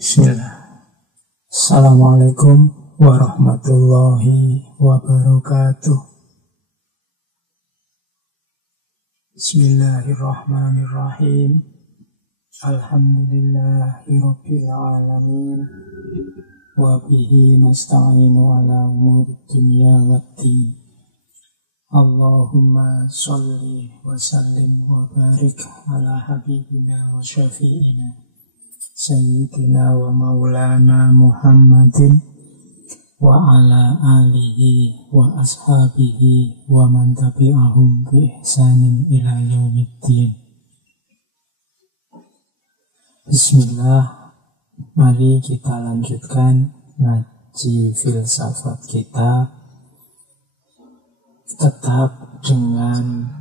Bismillah. Assalamualaikum warahmatullahi wabarakatuh. Bismillahirrahmanirrahim. Alhamdulillahi rabbil alamin. Wa bihi nasta'inu ala umuri dunya waddin. Allahumma sholli wa sallim wa barik ala habibina wa syafi'ina Sayyidina wa maulana Muhammadin wa ala alihi wa ashabihi wa man tabi'ahum bi ihsanin ila yaumiddin. Bismillah, mari kita lanjutkan ngaji filsafat kita, tetap dengan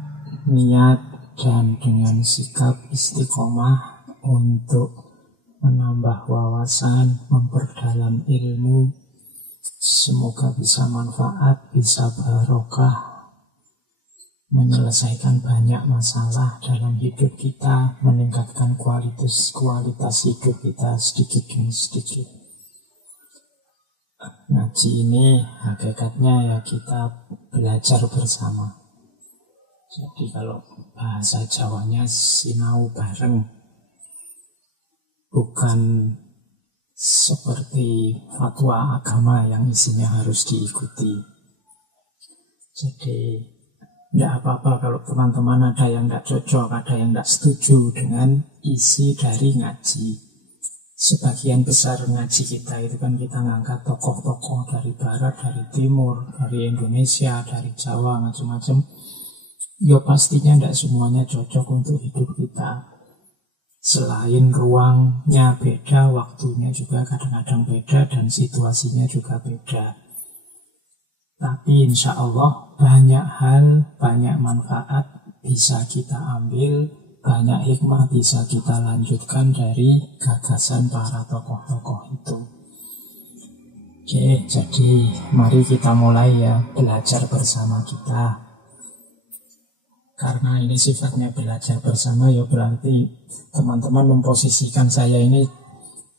niat dan dengan sikap istiqomah untuk menambah wawasan, memperdalam ilmu. Semoga bisa manfaat, bisa barokah, menyelesaikan banyak masalah dalam hidup kita, meningkatkan kualitas hidup kita sedikit demi sedikit. Ngaji ini hakikatnya ya kita belajar bersama. Jadi kalau bahasa Jawanya sinau bareng, bukan seperti fatwa agama yang isinya harus diikuti. Jadi tidak apa-apa kalau teman-teman ada yang tidak cocok, ada yang tidak setuju dengan isi dari ngaji. Sebagian besar ngaji kita itu kan kita ngangkat tokoh-tokoh dari barat, dari timur, dari Indonesia, dari Jawa, macam-macam. Ya pastinya tidak semuanya cocok untuk hidup kita. Selain ruangnya beda, waktunya juga kadang-kadang beda, dan situasinya juga beda. Tapi insya Allah banyak hal, banyak manfaat bisa kita ambil, banyak hikmah bisa kita lanjutkan dari gagasan para tokoh-tokoh itu. Oke, jadi mari kita mulai ya belajar bersama kita. Karena ini sifatnya belajar bersama, ya berarti teman-teman memposisikan saya ini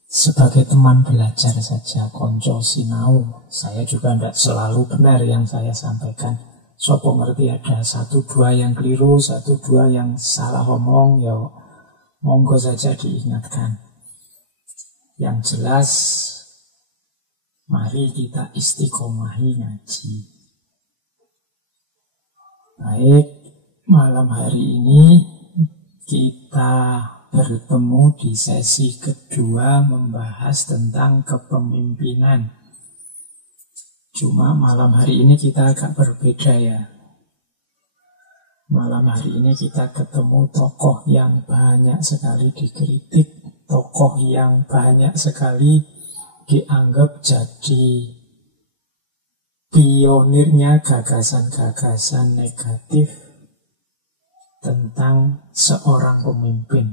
sebagai teman belajar saja, konco sinau. Saya juga tidak selalu benar yang saya sampaikan. Sopo ngerti ada 1-2 yang keliru, 1-2 yang salah omong, ya monggo saja diingatkan. Yang jelas, mari kita istiqomahi ngaji. Baik, malam hari ini kita bertemu di sesi kedua membahas tentang kepemimpinan. Cuma malam hari ini kita agak berbeda ya. Malam hari ini kita ketemu tokoh yang banyak sekali dikritik, tokoh yang banyak sekali dianggap jadi pionirnya gagasan-gagasan negatif tentang seorang pemimpin.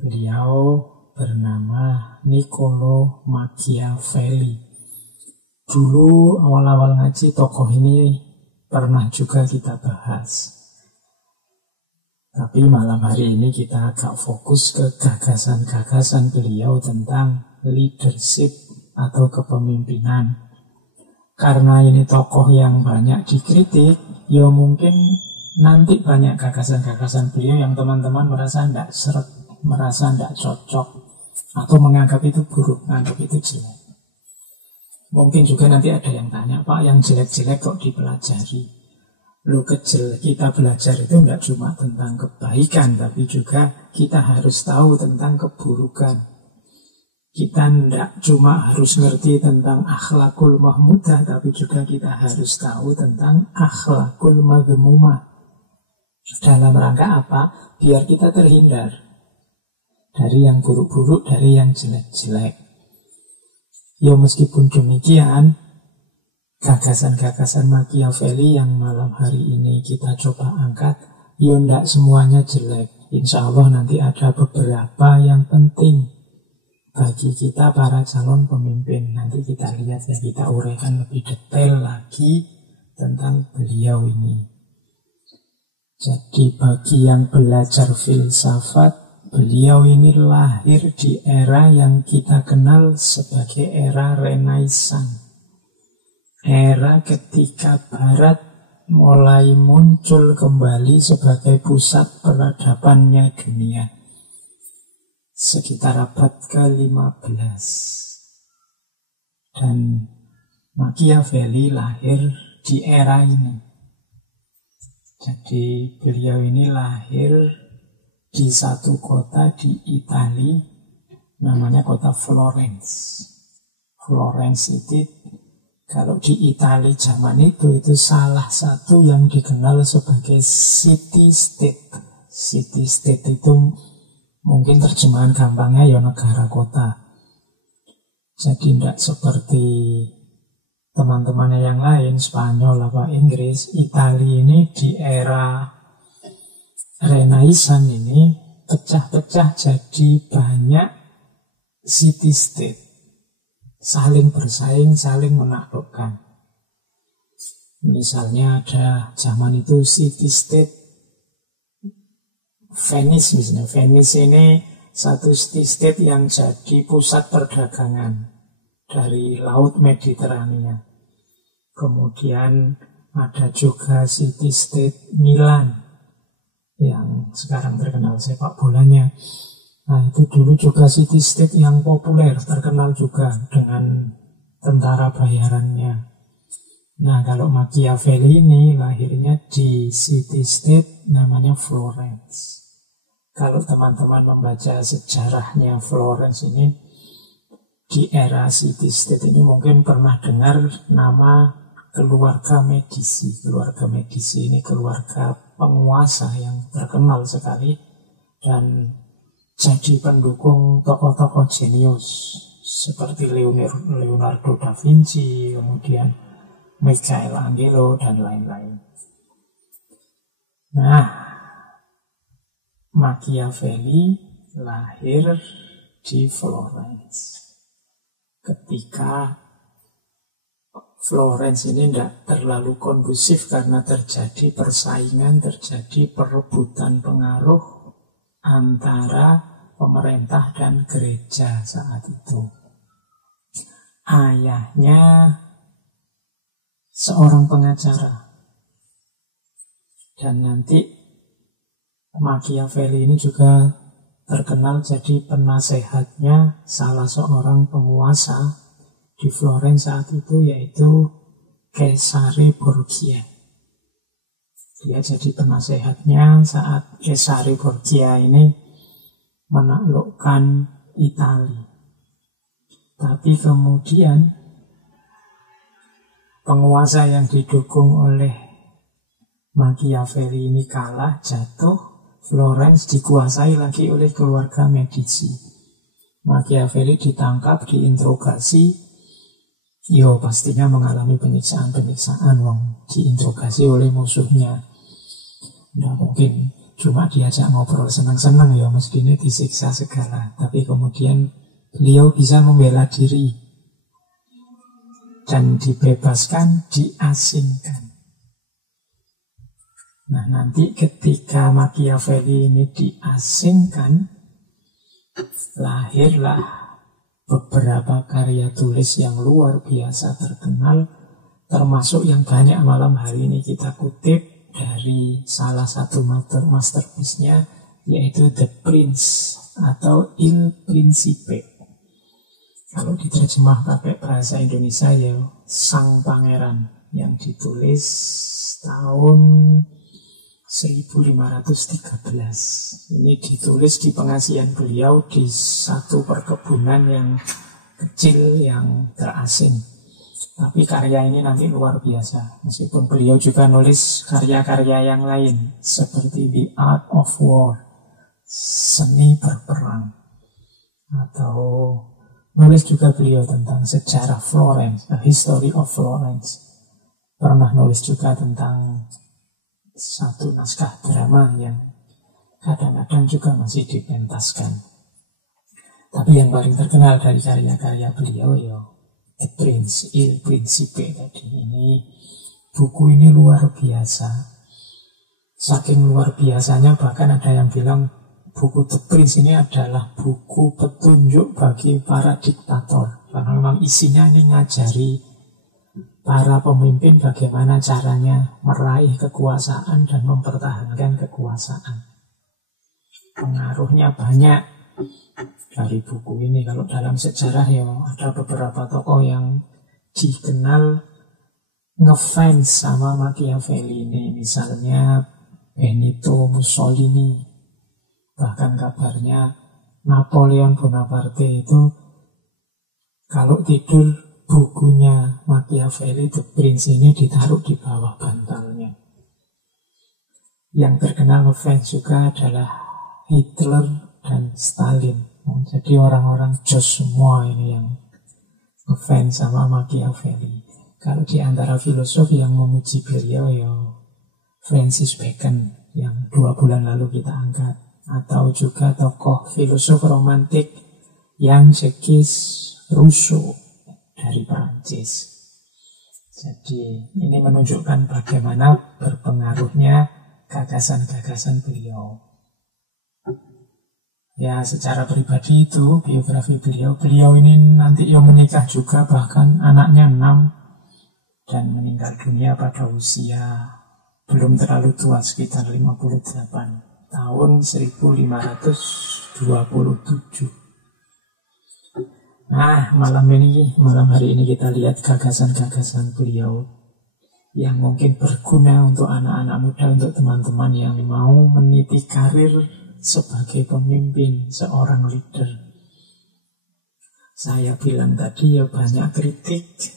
Beliau bernama Niccolo Machiavelli. Dulu awal-awal ngaji tokoh ini pernah juga kita bahas. Tapi malam hari ini kita agak fokus ke gagasan-gagasan beliau tentang leadership atau kepemimpinan. Karena ini tokoh yang banyak dikritik, ya mungkin nanti banyak gagasan-gagasan beliau yang teman-teman merasa tidak seret, merasa tidak cocok, atau menganggap itu buruk, menganggap itu jelek. Mungkin juga nanti ada yang tanya, Pak, yang jelek-jelek kok dipelajari? Kita belajar itu tidak cuma tentang kebaikan, tapi juga kita harus tahu tentang keburukan. Kita tidak cuma harus ngerti tentang akhlakul mahmudah, tapi juga kita harus tahu tentang akhlakul madhmumah. Dalam rangka apa? Biar kita terhindar dari yang buruk-buruk, dari yang jelek-jelek. Ya meskipun demikian, gagasan-gagasan Machiavelli yang malam hari ini kita coba angkat, ya tidak semuanya jelek. Insya Allah nanti ada beberapa yang penting bagi kita para calon pemimpin. Nanti kita lihat ya, kita uraikan lebih detail lagi tentang beliau ini. Jadi bagi yang belajar filsafat, beliau ini lahir di era yang kita kenal sebagai era Renaissance. Era ketika Barat mulai muncul kembali sebagai pusat peradabannya dunia. Sekitar abad ke-15. Dan Machiavelli lahir di era ini. Jadi beliau ini lahir di satu kota di Italia, namanya kota Florence. Florence itu kalau di Italia zaman itu salah satu yang dikenal sebagai city state. City state itu mungkin terjemahan gampangnya ya negara kota. Jadi tidak seperti teman-temannya yang lain, Spanyol apa Inggris. Italia ini di era Renaissance ini pecah-pecah jadi banyak city state, saling bersaing, saling menaklukkan. Misalnya ada zaman itu city state Venice misalnya. Venice ini satu city state yang jadi pusat perdagangan dari Laut Mediterania. Kemudian ada juga city state Milan yang sekarang terkenal sepak bolanya. Nah, itu dulu juga city state yang populer, terkenal juga dengan tentara bayarannya. Nah, kalau Machiavelli ini lahirnya di city state namanya Florence. Kalau teman-teman membaca sejarahnya Florence ini, di era city state ini mungkin pernah dengar nama keluarga Medici. Keluarga Medici ini keluarga penguasa yang terkenal sekali dan jadi pendukung tokoh-tokoh jenius seperti Leonardo da Vinci, kemudian Michelangelo dan lain-lain. Nah, Machiavelli lahir di Florence ketika Florence ini tidak terlalu kondusif karena terjadi persaingan, terjadi perebutan pengaruh antara pemerintah dan gereja saat itu. Ayahnya seorang pengacara. Dan nanti Machiavelli ini juga terkenal jadi penasehatnya salah seorang penguasa di Florence saat itu, yaitu Cesare Borgia. Dia jadi penasehatnya saat Cesare Borgia ini menaklukkan Italia. Tapi kemudian penguasa yang didukung oleh Machiavelli ini kalah, jatuh. Florence dikuasai lagi oleh keluarga Medici. Machiavelli ditangkap, diinterogasi. Yo, pastinya mengalami penyiksaan-penyiksaan, wong diinterogasi oleh musuhnya. Nah, mungkin cuma diajak ngobrol senang-senang ya, mestinya disiksa segala. Tapi kemudian beliau bisa membela diri dan dibebaskan, diasingkan. Nah, nanti ketika Machiavelli ini diasingkan, lahirlah beberapa karya tulis yang luar biasa terkenal, termasuk yang banyak malam hari ini kita kutip dari salah satu masterpiece-nya, yaitu The Prince atau Il Principe. Kalau diterjemah pakai bahasa Indonesia ya Sang Pangeran, yang ditulis tahun 1513. Ini ditulis di pengasihan beliau di satu perkebunan yang kecil yang terasing. Tapi karya ini nanti luar biasa. Meskipun beliau juga nulis karya-karya yang lain seperti The Art of War, seni berperang. Atau nulis juga beliau tentang sejarah Florence, A History of Florence. Pernah nulis juga tentang satu naskah drama yang kadang-kadang juga masih dipentaskan. Tapi yang paling terkenal dari karya-karya beliau ya The Prince, Il Principe tadi. Buku ini luar biasa. Saking luar biasanya bahkan ada yang bilang buku The Prince ini adalah buku petunjuk bagi para diktator. Karena memang isinya ini ngajari para pemimpin bagaimana caranya meraih kekuasaan dan mempertahankan kekuasaan. Pengaruhnya banyak dari buku ini. Kalau dalam sejarah ya ada beberapa tokoh yang dikenal ngefans sama Machiavelli ini. Misalnya Benito Mussolini. Bahkan kabarnya Napoleon Bonaparte itu kalau tidur bukunya Machiavelli The Prince ini ditaruh di bawah bantalnya. Yang terkenal ngefans juga adalah Hitler dan Stalin. Jadi orang-orang jos semua ini yang ngefans sama Machiavelli. Kalau di antara filosof yang memuji beliau ya Francis Bacon yang 2 bulan lalu kita angkat, atau juga tokoh filosof romantik yang Jacques Rousseau dari Perancis. Jadi ini menunjukkan bagaimana berpengaruhnya gagasan-gagasan beliau. Ya secara pribadi itu biografi beliau ini nanti ya menikah juga, bahkan anaknya 6 dan meninggal dunia pada usia belum terlalu tua, sekitar 58 tahun 1527. Nah, malam hari ini kita lihat gagasan-gagasan beliau yang mungkin berguna untuk anak-anak muda, untuk teman-teman yang mau meniti karir sebagai pemimpin, seorang leader. Saya bilang tadi ya banyak kritik,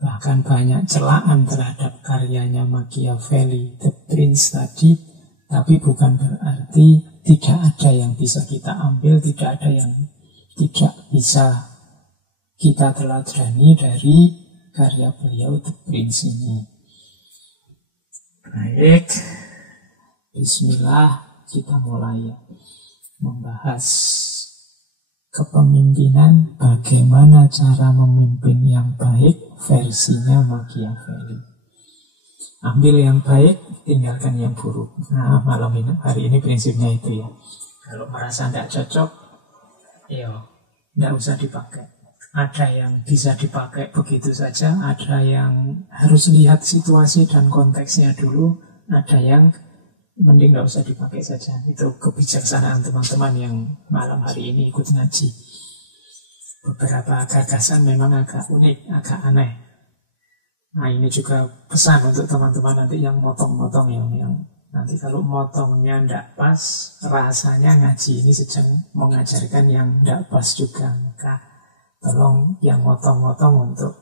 bahkan banyak celaan terhadap karyanya Machiavelli, The Prince tadi. Tapi bukan berarti tidak ada yang bisa kita ambil, tidak ada yang tidak bisa kita teladani dari karya beliau The Prince ini. Baik, bismillah, kita mulai membahas kepemimpinan, bagaimana cara memimpin yang baik versinya Machiavelli. Ambil yang baik, tinggalkan yang buruk. Nah, hari ini prinsipnya itu ya. Kalau merasa tidak cocok, ya tidak usah dipakai. Ada yang bisa dipakai begitu saja, ada yang harus lihat situasi dan konteksnya dulu, ada yang mending nggak usah dipakai saja. Itu kebijaksanaan teman-teman yang malam hari ini ikut ngaji. Beberapa gagasan memang agak unik, agak aneh. Nah ini juga pesan untuk teman-teman nanti yang motong-motong yang nanti kalau motongnya tidak pas, rasanya ngaji ini sedang mengajarkan yang tidak pas juga. Maka tolong yang motong-motong untuk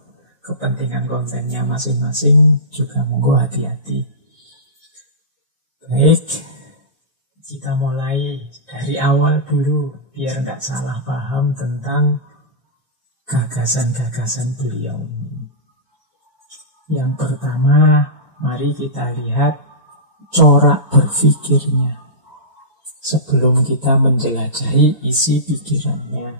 kepentingan kontennya masing-masing juga monggo hati-hati. Baik, kita mulai dari awal dulu biar nggak salah paham tentang gagasan-gagasan beliau ini. Yang pertama, mari kita lihat corak berpikirnya sebelum kita menjelajahi isi pikirannya.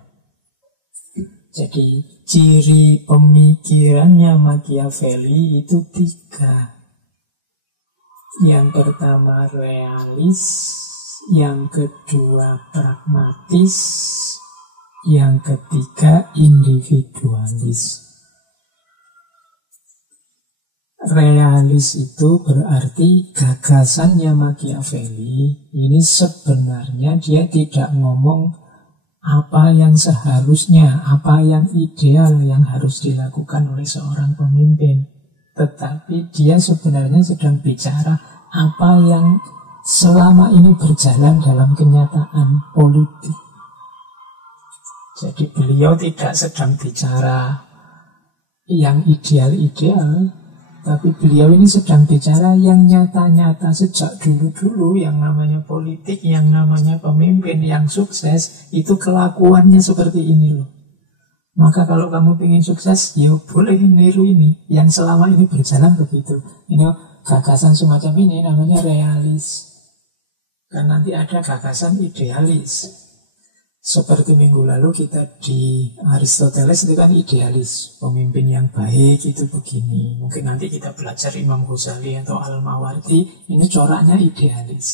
Jadi, ciri pemikirannya Machiavelli itu 3. Yang pertama realis, yang kedua pragmatis, yang ketiga individualis. Realis itu berarti gagasannya Machiavelli ini sebenarnya dia tidak ngomong apa yang seharusnya, apa yang ideal yang harus dilakukan oleh seorang pemimpin. Tetapi dia sebenarnya sedang bicara apa yang selama ini berjalan dalam kenyataan politik. Jadi beliau tidak sedang bicara yang ideal-ideal, tapi beliau ini sedang bicara yang nyata-nyata sejak dulu-dulu. Yang namanya politik, yang namanya pemimpin yang sukses, itu kelakuannya seperti ini loh. Maka kalau kamu ingin sukses, ya boleh niru ini. Yang selama ini berjalan begitu. Ini gagasan semacam ini namanya realis. Dan nanti ada gagasan idealis. Seperti minggu lalu kita di Aristoteles itu kan idealis. Pemimpin yang baik itu begini. Mungkin nanti kita belajar Imam Ghazali atau Al-Mawardi. Ini coraknya idealis.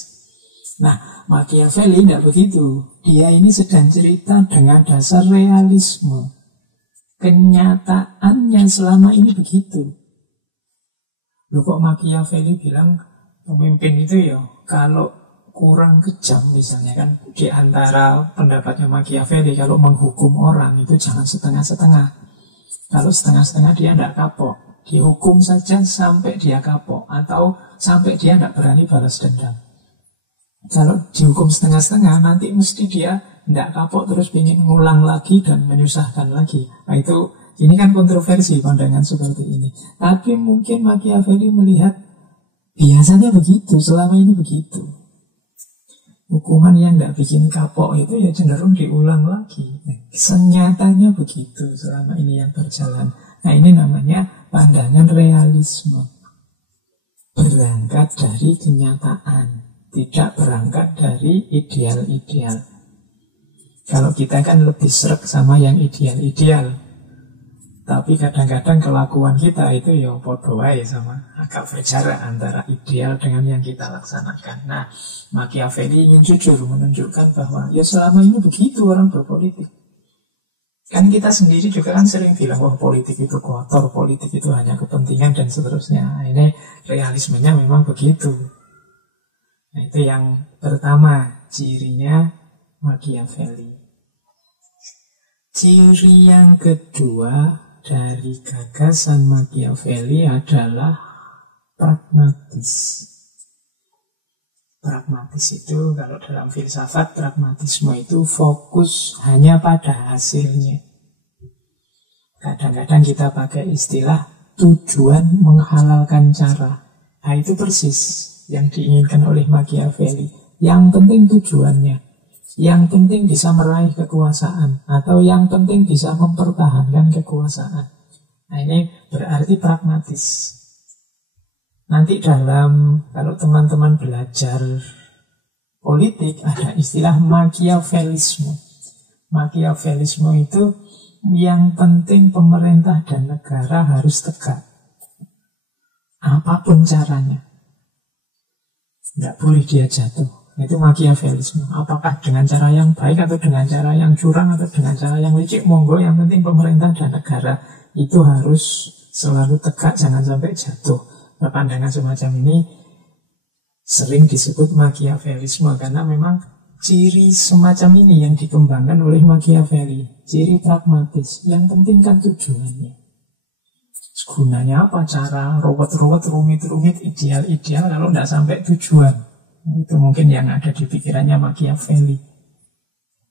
Nah, Machiavelli tidak begitu. Dia ini sedang cerita dengan dasar realisme. Kenyataannya selama ini begitu. Loh, kok Machiavelli bilang pemimpin itu ya kalau kurang kejam misalnya kan, di antara pendapatnya Machiavelli, kalau menghukum orang itu jangan setengah-setengah. Kalau setengah-setengah dia tidak kapok. Dihukum saja sampai dia kapok, atau sampai dia tidak berani balas dendam. Kalau dihukum setengah-setengah, nanti mesti dia tidak kapok terus ingin ngulang lagi dan menyusahkan lagi. Nah itu, ini kan kontroversi pandangan seperti ini. Tapi mungkin Machiavelli melihat biasanya begitu, selama ini begitu. Hukuman yang tidak bikin kapok itu ya cenderung diulang lagi. Senyatanya begitu selama ini yang berjalan. Nah ini namanya pandangan realisme. Berangkat dari kenyataan, tidak berangkat dari ideal-ideal. Kalau kita kan lebih sreg sama yang ideal-ideal. Tapi kadang-kadang kelakuan kita itu ya podo wae sama, agak berjarak antara ideal dengan yang kita laksanakan. Nah, Machiavelli ingin jujur menunjukkan bahwa ya selama ini begitu orang berpolitik. Kan kita sendiri juga kan sering bilang, wah politik itu kotor, politik itu hanya kepentingan dan seterusnya. Nah, ini realismenya memang begitu. Nah, itu yang pertama, cirinya Machiavelli. Ciri yang kedua dari gagasan Machiavelli adalah pragmatis. Pragmatis itu kalau dalam filsafat, pragmatisme itu fokus hanya pada hasilnya. Kadang-kadang kita pakai istilah tujuan menghalalkan cara. Nah itu persis yang diinginkan oleh Machiavelli. Yang penting tujuannya, yang penting bisa meraih kekuasaan, atau yang penting bisa mempertahankan kekuasaan. Nah ini berarti pragmatis. Nanti kalau teman-teman belajar politik ada istilah Machiavellisme. Machiavellisme itu yang penting pemerintah dan negara harus tegak, apapun caranya. Tidak boleh dia jatuh. Itu Machiavellisme. Apakah dengan cara yang baik atau dengan cara yang curang atau dengan cara yang licik, monggo, yang penting pemerintah dan negara itu harus selalu tegak, jangan sampai jatuh. Nah, pandangan semacam ini sering disebut Machiavellisme karena memang ciri semacam ini yang dikembangkan oleh Machiavelli. Ciri pragmatis, yang penting kan tujuannya. Gunanya apa? Cara ruwet-ruwet, rumit-rumit, ideal-ideal kalau tidak sampai tujuan. Itu mungkin yang ada di pikirannya Machiavelli.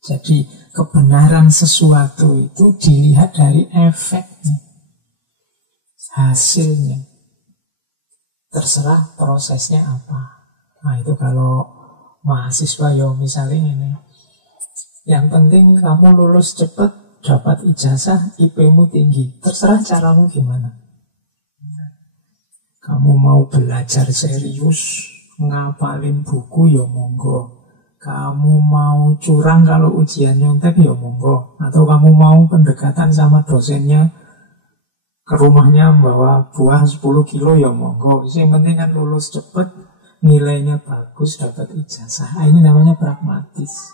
Jadi kebenaran sesuatu itu dilihat dari efeknya, hasilnya. Terserah prosesnya apa. Nah itu kalau mahasiswa ya misalnya ini, yang penting kamu lulus cepat, dapat ijazah, IP-mu tinggi. Terserah caramu gimana. Kamu mau belajar serius, ngapalin buku ya monggo. Kamu mau curang kalau ujian nyontek ya monggo. Atau kamu mau pendekatan sama dosennya, ke rumahnya bawa buah 10 kilo ya monggo. Yang penting kan lulus cepet, nilainya bagus, dapat ijazah. Nah, ini namanya pragmatis.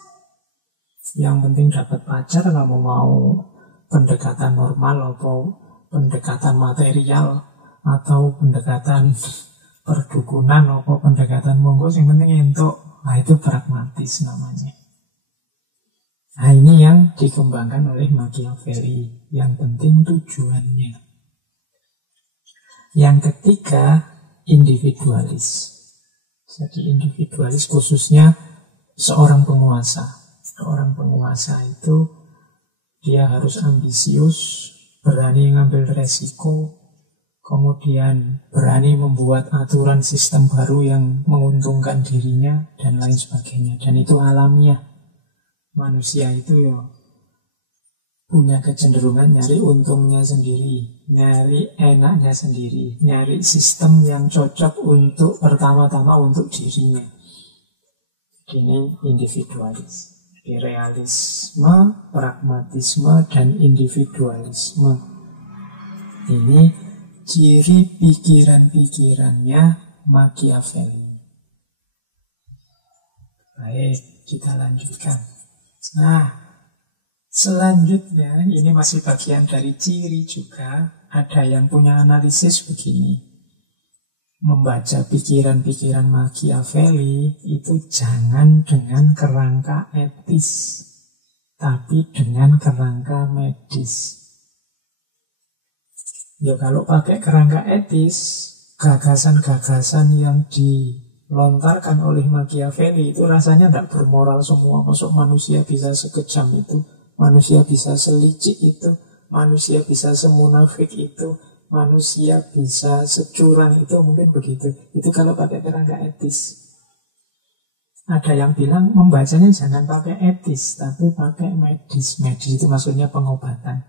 Yang penting dapat pacar, kamu mau pendekatan normal atau pendekatan material atau pendekatan perdukunan atau pendekatan monggo, yang penting untuk. Nah itu pragmatis namanya. Nah ini yang dikembangkan oleh Machiavelli. Yang penting tujuannya. Yang ketiga, individualis. Jadi individualis khususnya seorang penguasa. Seorang penguasa itu dia harus ambisius, berani ngambil resiko, kemudian berani membuat aturan sistem baru yang menguntungkan dirinya, dan lain sebagainya. Dan itu alamiah. Manusia itu ya punya kecenderungan nyari untungnya sendiri, nyari enaknya sendiri, nyari sistem yang cocok untuk pertama-tama untuk dirinya. Ini individualis. Jadi realisme, pragmatisme, dan individualisme. Ini ciri pikiran-pikirannya Machiavelli. Baik, kita lanjutkan. Nah, selanjutnya ini masih bagian dari ciri juga. Ada yang punya analisis begini. Membaca pikiran-pikiran Machiavelli itu jangan dengan kerangka etis, tapi dengan kerangka medis. Ya kalau pakai kerangka etis, gagasan-gagasan yang dilontarkan oleh Machiavelli itu rasanya tidak bermoral semua. Masuk manusia bisa sekejam itu, manusia bisa selicik itu, manusia bisa semunafik itu, manusia bisa securang itu, mungkin begitu. Itu kalau pakai kerangka etis. Ada yang bilang membacanya jangan pakai etis, tapi pakai medis. Medis itu maksudnya pengobatan.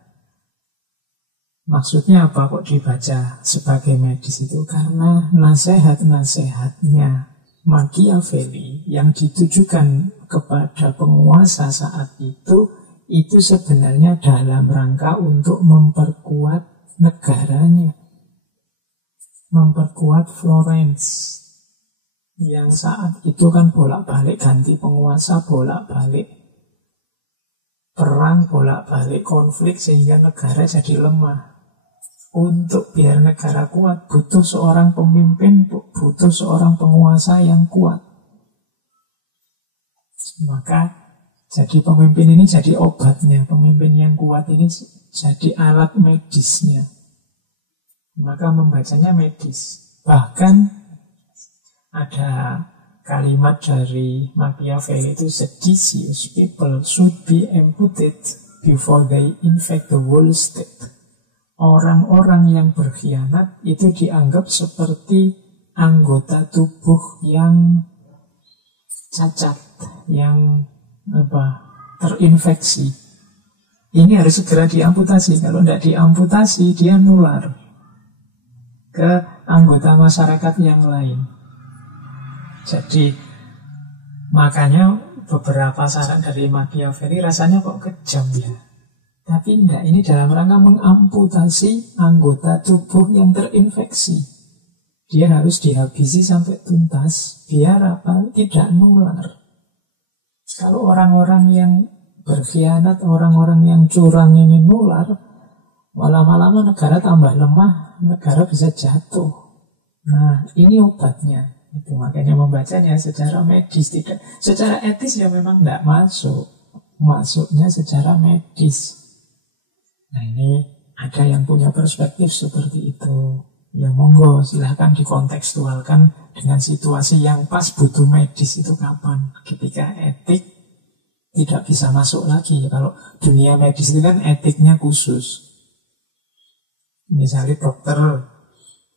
Maksudnya apa kok dibaca sebagai medis itu? Karena nasihat-nasihatnya Machiavelli yang ditujukan kepada penguasa saat itu sebenarnya dalam rangka untuk memperkuat negaranya, memperkuat Florence yang saat itu kan bolak-balik ganti penguasa, bolak-balik perang, bolak-balik konflik, sehingga negara jadi lemah. Untuk biar negara kuat butuh seorang pemimpin, butuh seorang penguasa yang kuat. Maka jadi pemimpin ini jadi obatnya, pemimpin yang kuat ini jadi alat medisnya. Maka membacanya medis. Bahkan ada kalimat dari Machiavelli itu, seditious people should be imputed before they infect the whole state. Orang-orang yang berkhianat itu dianggap seperti anggota tubuh yang cacat, yang terinfeksi. Ini harus segera diamputasi. Kalau tidak diamputasi, dia nular ke anggota masyarakat yang lain. Jadi makanya beberapa saran dari Machiavelli rasanya kok kejam ya. Tapi enggak, ini dalam rangka mengamputasi anggota tubuh yang terinfeksi. Dia harus dihabisi sampai tuntas, biar apa? Tidak nular. Kalau orang-orang yang berkhianat, orang-orang yang curang ini nular, lama-lama negara tambah lemah, negara bisa jatuh. Nah, ini obatnya. Itu makanya membacanya secara medis, tidak secara etis ya memang tidak masuk. Masuknya secara medis. Nah ini ada yang punya perspektif seperti itu. Ya monggo silahkan dikontekstualkan dengan situasi yang pas butuh medis itu kapan. Ketika etik tidak bisa masuk lagi. Kalau dunia medis itu kan etiknya khusus. Misalnya dokter,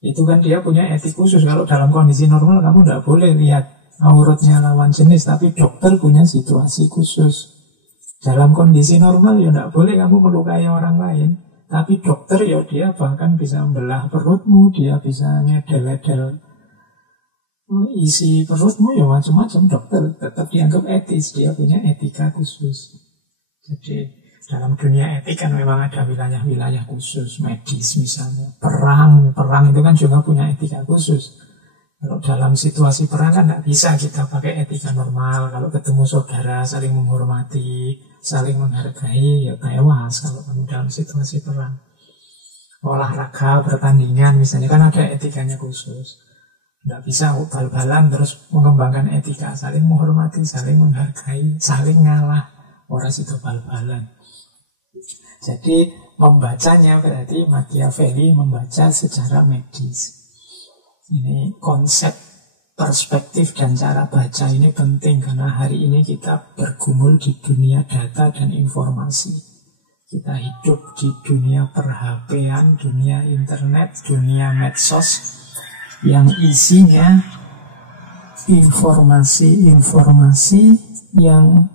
itu kan dia punya etik khusus. Kalau dalam kondisi normal kamu tidak boleh lihat auratnya lawan jenis, tapi dokter punya situasi khusus. Dalam kondisi normal ya tidak boleh kamu melukai orang lain, tapi dokter ya dia bahkan bisa membelah perutmu, dia bisa ngedel-edel isi perutmu, ya macam-macam. Dokter tetap dianggap etis, dia punya etika khusus. Jadi dalam dunia etik kan memang ada wilayah-wilayah khusus, medis misalnya. Perang itu kan juga punya etika khusus. Kalau dalam situasi perang kan tidak bisa kita pakai etika normal. Kalau ketemu saudara saling menghormati, saling menghargai, ya tewas kalau kamu dalam situasi perang. Olahraga, pertandingan misalnya kan ada etikanya khusus. Tidak bisa bal-balan terus mengembangkan etika, saling menghormati, saling menghargai, saling ngalah. Orang itu bal-balan. Jadi membacanya berarti Machiavelli membaca secara medis. Ini konsep perspektif dan cara baca ini penting karena hari ini kita bergumul di dunia data dan informasi. Kita hidup di dunia per-HP-an, dunia internet, dunia medsos yang isinya informasi-informasi yang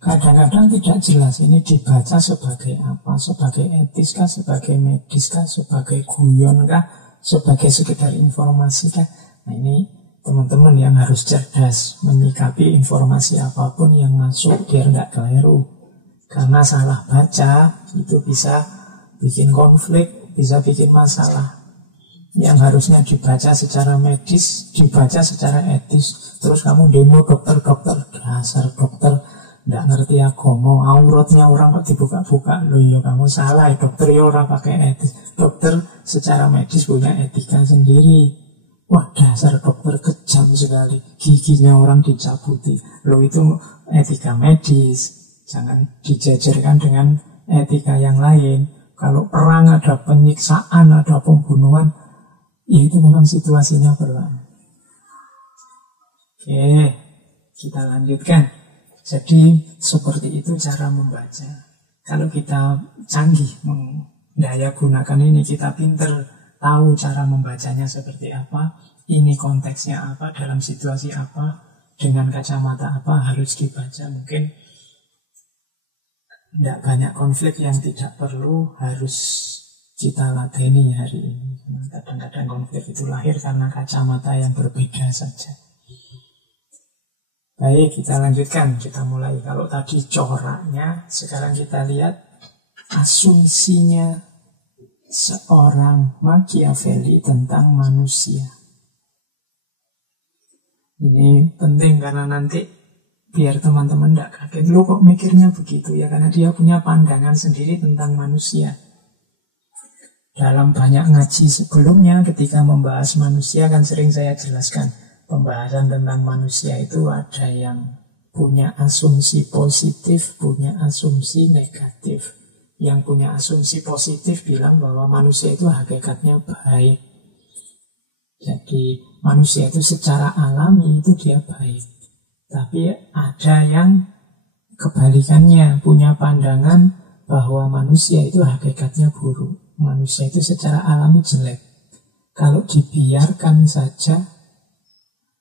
kadang-kadang tidak jelas ini dibaca sebagai apa, sebagai etis kah, sebagai medis kah, sebagai guyon kah, sebagai sekedar informasi kah. Nah ini teman-teman yang harus cerdas menyikapi informasi apapun yang masuk biar nggak keliru. Karena salah baca itu bisa bikin konflik, bisa bikin masalah. yang harusnya dibaca secara medis, dibaca secara etis. Terus kamu demo dokter-dokter, dasar dokter nggak ngerti agama, auratnya orang kok dibuka-buka. Loh ya kamu salah, dokter ya orang pakai etis. Dokter secara medis punya etika sendiri. Wah, dasar dokter kejam sekali, giginya orang dicabuti. Loh itu etika medis, jangan dijajarkan dengan etika yang lain. Kalau perang ada penyiksaan, ada pembunuhan, ya itu memang situasinya perang. Oke, kita lanjutkan. Jadi seperti itu cara membaca. Kalau kita canggih mendaya gunakan ini, kita pinter tahu cara membacanya seperti apa, ini konteksnya apa, dalam situasi apa, dengan kacamata apa harus dibaca. Mungkin tidak banyak konflik yang tidak perlu harus kita ladeni hari ini. Kadang-kadang konflik itu lahir karena kacamata yang berbeda saja. Baik, kita lanjutkan. Kita mulai. Kalau tadi coraknya, sekarang kita lihat asumsinya seorang Machiavelli tentang manusia. Ini penting karena nanti biar teman-teman tidak kaget. Lo kok mikirnya begitu ya? Karena dia punya pandangan sendiri tentang manusia. Dalam banyak ngaji sebelumnya ketika membahas manusia kan sering saya jelaskan. Pembahasan tentang manusia itu ada yang punya asumsi positif, punya asumsi negatif. Yang punya asumsi positif bilang bahwa manusia itu hakikatnya baik. Jadi manusia itu secara alami itu dia baik. Tapi ada yang kebalikannya, punya pandangan bahwa manusia itu hakikatnya buruk. Manusia itu secara alami jelek. Kalau dibiarkan saja,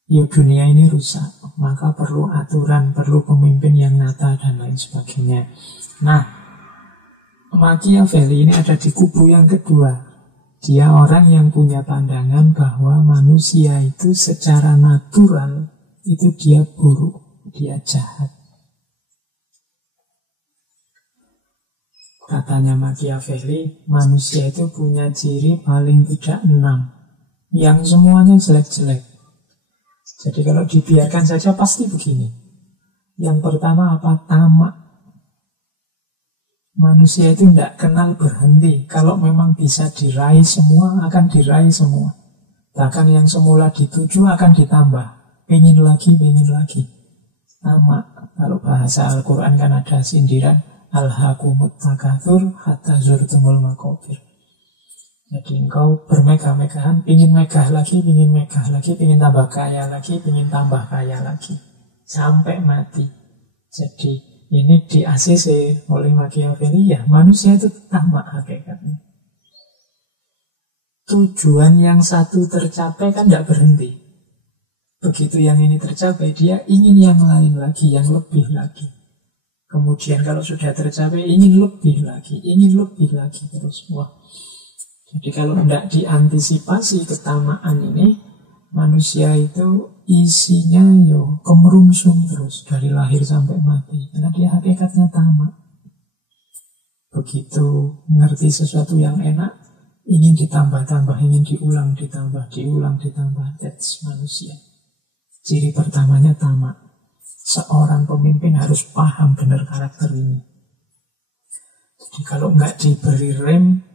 ya dunia ini rusak. Maka perlu aturan, perlu pemimpin yang nyata dan lain sebagainya. Nah, Machiavelli ini ada di kubu yang kedua. Dia orang yang punya pandangan bahwa manusia itu secara natural itu dia buruk, dia jahat. Katanya Machiavelli, manusia itu punya ciri paling tidak 6, yang semuanya jelek-jelek. Jadi kalau dibiarkan saja pasti begini. Yang pertama apa? Tamak. Manusia itu tidak kenal berhenti. Kalau memang bisa diraih semua, akan diraih semua. Bahkan yang semula dituju akan ditambah. Pengen lagi, pengen lagi. Tamak. Kalau bahasa Al-Quran kan ada sindiran, alhaqumut takatsur hatta zurtumul maqabir. Jadi engkau bermegah-megahan, ingin megah lagi, ingin tambah kaya lagi, ingin tambah kaya lagi. Sampai mati. Jadi ini di ACC oleh Machiavelli, ya manusia itu tamak hakikatnya. Tujuan yang satu tercapai kan tidak berhenti. Begitu yang ini tercapai, dia ingin yang lain lagi, yang lebih lagi. Kemudian kalau sudah tercapai, ingin lebih lagi terus. Wah. Jadi kalau tidak diantisipasi ketamaan ini, manusia itu isinya kemerungsung terus dari lahir sampai mati. Karena dia hakikatnya tamak. Begitu ngerti sesuatu yang enak, ingin ditambah-tambah, ingin diulang, ditambah. That's manusia. Ciri pertamanya tamak. Seorang pemimpin harus paham benar karakter ini. Jadi kalau nggak diberi rem,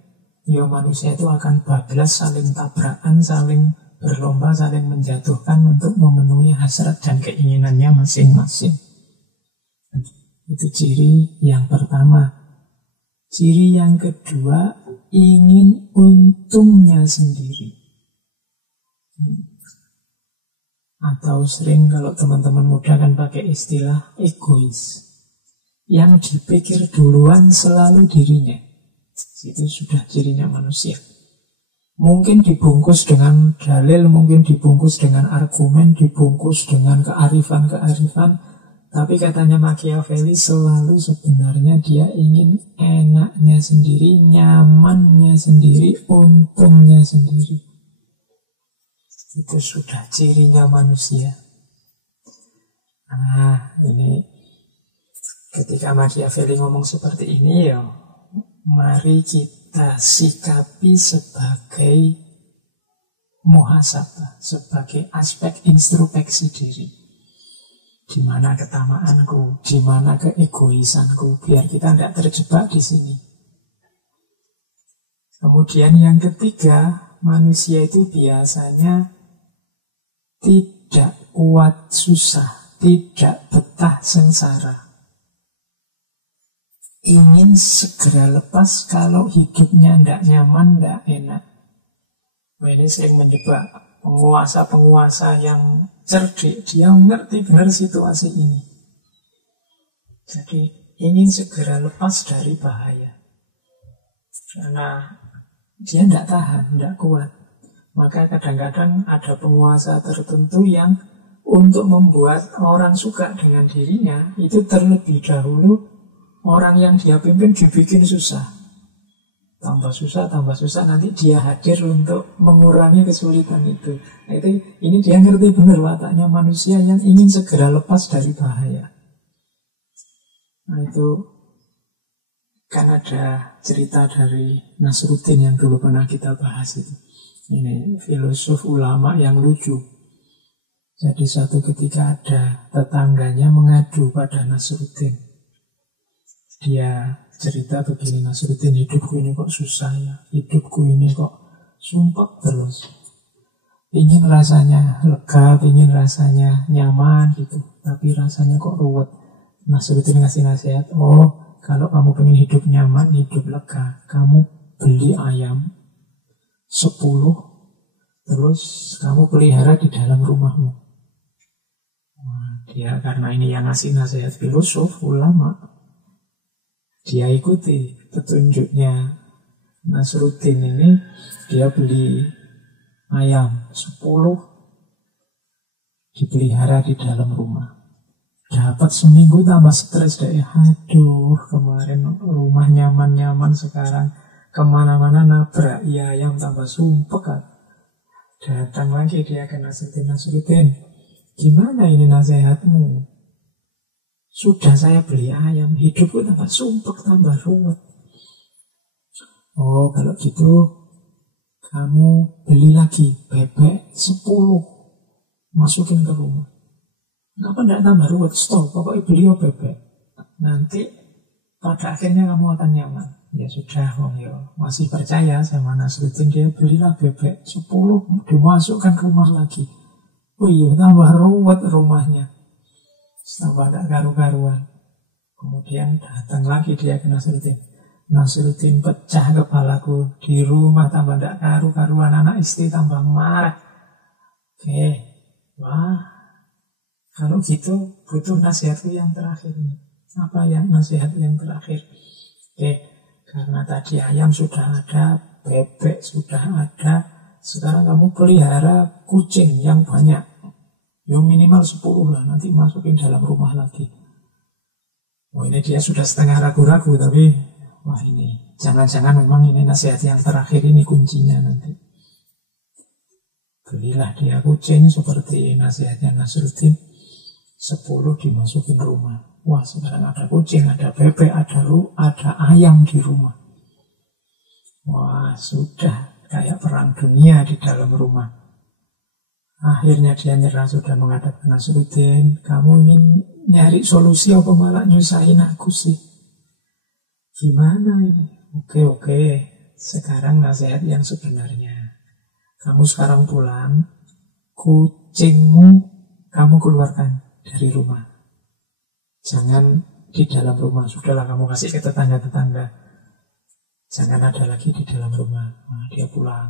ya manusia itu akan bablas, saling tabrakan, saling berlomba, saling menjatuhkan untuk memenuhi hasrat dan keinginannya masing-masing. Itu ciri yang pertama. Ciri yang kedua, ingin untungnya sendiri. Atau sering kalau teman-teman muda kan pakai istilah egois. Yang dipikir duluan selalu dirinya. Itu sudah cirinya manusia. Mungkin dibungkus dengan dalil, mungkin dibungkus dengan argumen, dibungkus dengan kearifan-kearifan. Tapi katanya Machiavelli selalu sebenarnya dia ingin enaknya sendiri, nyamannya sendiri, untungnya sendiri. Itu sudah cirinya manusia. Nah, ini ketika Machiavelli ngomong seperti ini, ya mari kita sikapi sebagai muhasabah, sebagai aspek introspeksi diri. Di mana ketamaanku, di mana keegoisanku, biar kita tidak terjebak di sini. Kemudian yang ketiga, manusia itu biasanya tidak kuat susah, tidak betah sengsara. Ingin segera lepas kalau hidupnya tidak nyaman, tidak enak. Ini sering menjebak penguasa-penguasa yang cerdik. Dia mengerti benar situasi ini. Jadi ingin segera lepas dari bahaya. Karena dia tidak tahan, tidak kuat. Maka kadang-kadang ada penguasa tertentu yang untuk membuat orang suka dengan dirinya, itu terlebih dahulu orang yang dia pimpin dibikin susah. Tambah susah, nanti dia hadir untuk mengurangi kesulitan itu. Nah, ini dia ngerti benar wataknya manusia yang ingin segera lepas dari bahaya. Nah, itu kan ada cerita dari Nasruddin yang dulu pernah kita bahas itu. Ini filosof ulama yang lucu. Jadi suatu ketika ada tetangganya mengadu pada Nasruddin. Dia cerita begini, Nasruddin, hidupku ini kok susah ya, hidupku ini kok sumpek terus. Ingin rasanya lega, ingin rasanya nyaman gitu, tapi rasanya kok ruwet. Nasruddin ngasih nasihat, oh kalau kamu pengen hidup nyaman, hidup lega, kamu beli ayam 10, terus kamu pelihara di dalam rumahmu. Nah, dia karena ini yang ngasih nasihat filosof, ulama, dia ikuti petunjuknya Nasruddin ini. Dia beli ayam 10, dipelihara di dalam rumah. Dapat seminggu tambah stres deh. Aduh, kemarin rumah nyaman-nyaman, sekarang kemana-mana nabrak ayam, tambah sumpek kan. Datang lagi dia ke Nasruddin, gimana ini nasihatmu? Sudah saya beli ayam, hidupku tambah sumpek, tambah ruwet. Oh, kalau gitu kamu beli lagi bebek 10, masukin ke rumah. Kenapa tidak tambah ruwet? Stop, pokoknya beli bebek. Nanti pada akhirnya kamu akan nyaman. Ya sudah, masih percaya sama Nasruddin, dia belilah bebek 10, dimasukkan ke rumah lagi. Oh iya, tambah ruwet rumahnya, tambah tidak karu-karuan. Kemudian datang lagi dia ke Nasruddin. Nasruddin, pecah kepalaku, di rumah tambah tidak karu-karuan, anak istri tambah marah. Oke, wah, kalau gitu butuh nasihatku yang terakhir nih. Apa yang nasihat yang terakhir? Oke, karena tadi ayam sudah ada, bebek sudah ada, sekarang kamu pelihara kucing yang banyak. Yang minimal 10 lah, nanti masukin dalam rumah lagi. Oh, ini dia sudah setengah ragu-ragu, tapi wah ini, jangan-jangan memang ini nasihat yang terakhir, ini kuncinya nanti. Belilah dia kucing seperti nasihatnya Nasruddin, 10 dimasukin rumah. Wah, sekarang ada kucing, ada bebek, ada ayam di rumah. Wah, sudah kayak perang dunia di dalam rumah. Akhirnya dia nyerah, sudah menghadap ke Nasruddin. Kamu ingin nyari solusi apa malah nyusahin aku sih? Gimana ini? Oke. Sekarang nasihat yang sebenarnya. Kamu sekarang pulang, kucingmu kamu keluarkan dari rumah. Jangan di dalam rumah. Sudahlah, kamu kasih ke tetangga-tetangga. Jangan ada lagi di dalam rumah. Nah, dia pulang.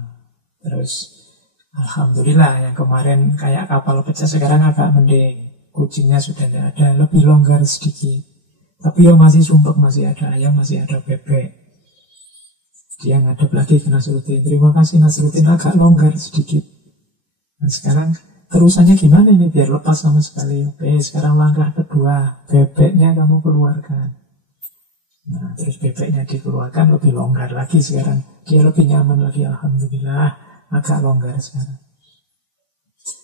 Terus alhamdulillah, yang kemarin kayak kapal pecah sekarang agak mending. Kucingnya sudah tidak ada, lebih longgar sedikit. Tapi ya masih sumpek, masih ada ayam, masih ada bebek. Dia ngadep lagi ke Nasruddin. Terima kasih Nasruddin, agak longgar sedikit. Nah, sekarang terusannya gimana ini biar lepas sama sekali? Oke, sekarang langkah kedua, bebeknya kamu keluarkan. Nah, terus bebeknya dikeluarkan, lebih longgar lagi sekarang. Dia lebih nyaman lagi, alhamdulillah. Agak longgar sekarang.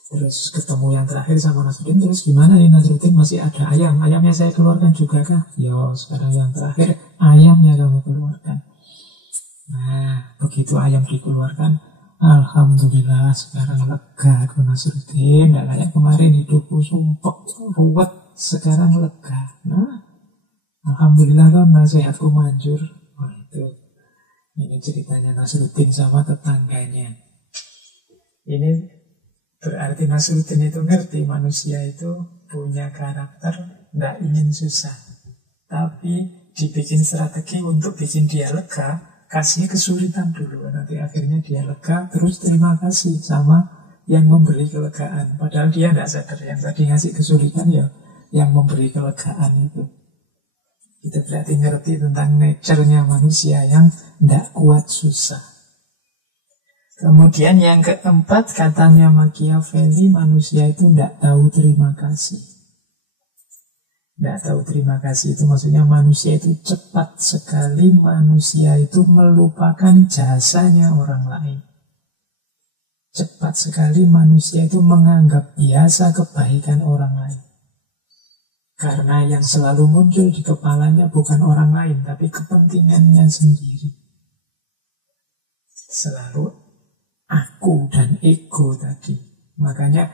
Terus ketemu yang terakhir sama Nasruddin. Terus gimana nih Nasruddin, masih ada ayam, ayamnya saya keluarkan juga kah? Yo, sekarang yang terakhir, ayamnya kamu keluarkan. Nah, begitu ayam dikeluarkan, Alhamdulillah sekarang lega aku Nasruddin. Tidak kayak kemarin hidupku sumpek, ruwet. Sekarang lega. Nah, Alhamdulillah kan nasihatku manjur. Wah itu, ini ceritanya Nasruddin sama tetangganya. Ini berarti Nasruddin itu ngerti manusia itu punya karakter tidak ingin susah. Tapi dibikin strategi untuk bikin dia lega, kasih kesulitan dulu, nanti akhirnya dia lega, terus terima kasih sama yang memberi kelegaan. Padahal dia tidak sadar, yang tadi ngasih kesulitan ya yang memberi kelegaan itu. Kita berarti ngerti tentang nature-nya manusia yang tidak kuat susah. Kemudian yang keempat, katanya Machiavelli, manusia itu tidak tahu terima kasih. Tidak tahu terima kasih itu maksudnya manusia itu cepat sekali, manusia itu melupakan jasanya orang lain. Cepat sekali manusia itu menganggap biasa kebaikan orang lain. Karena yang selalu muncul di kepalanya bukan orang lain, tapi kepentingannya sendiri. Selalu aku dan ego tadi. Makanya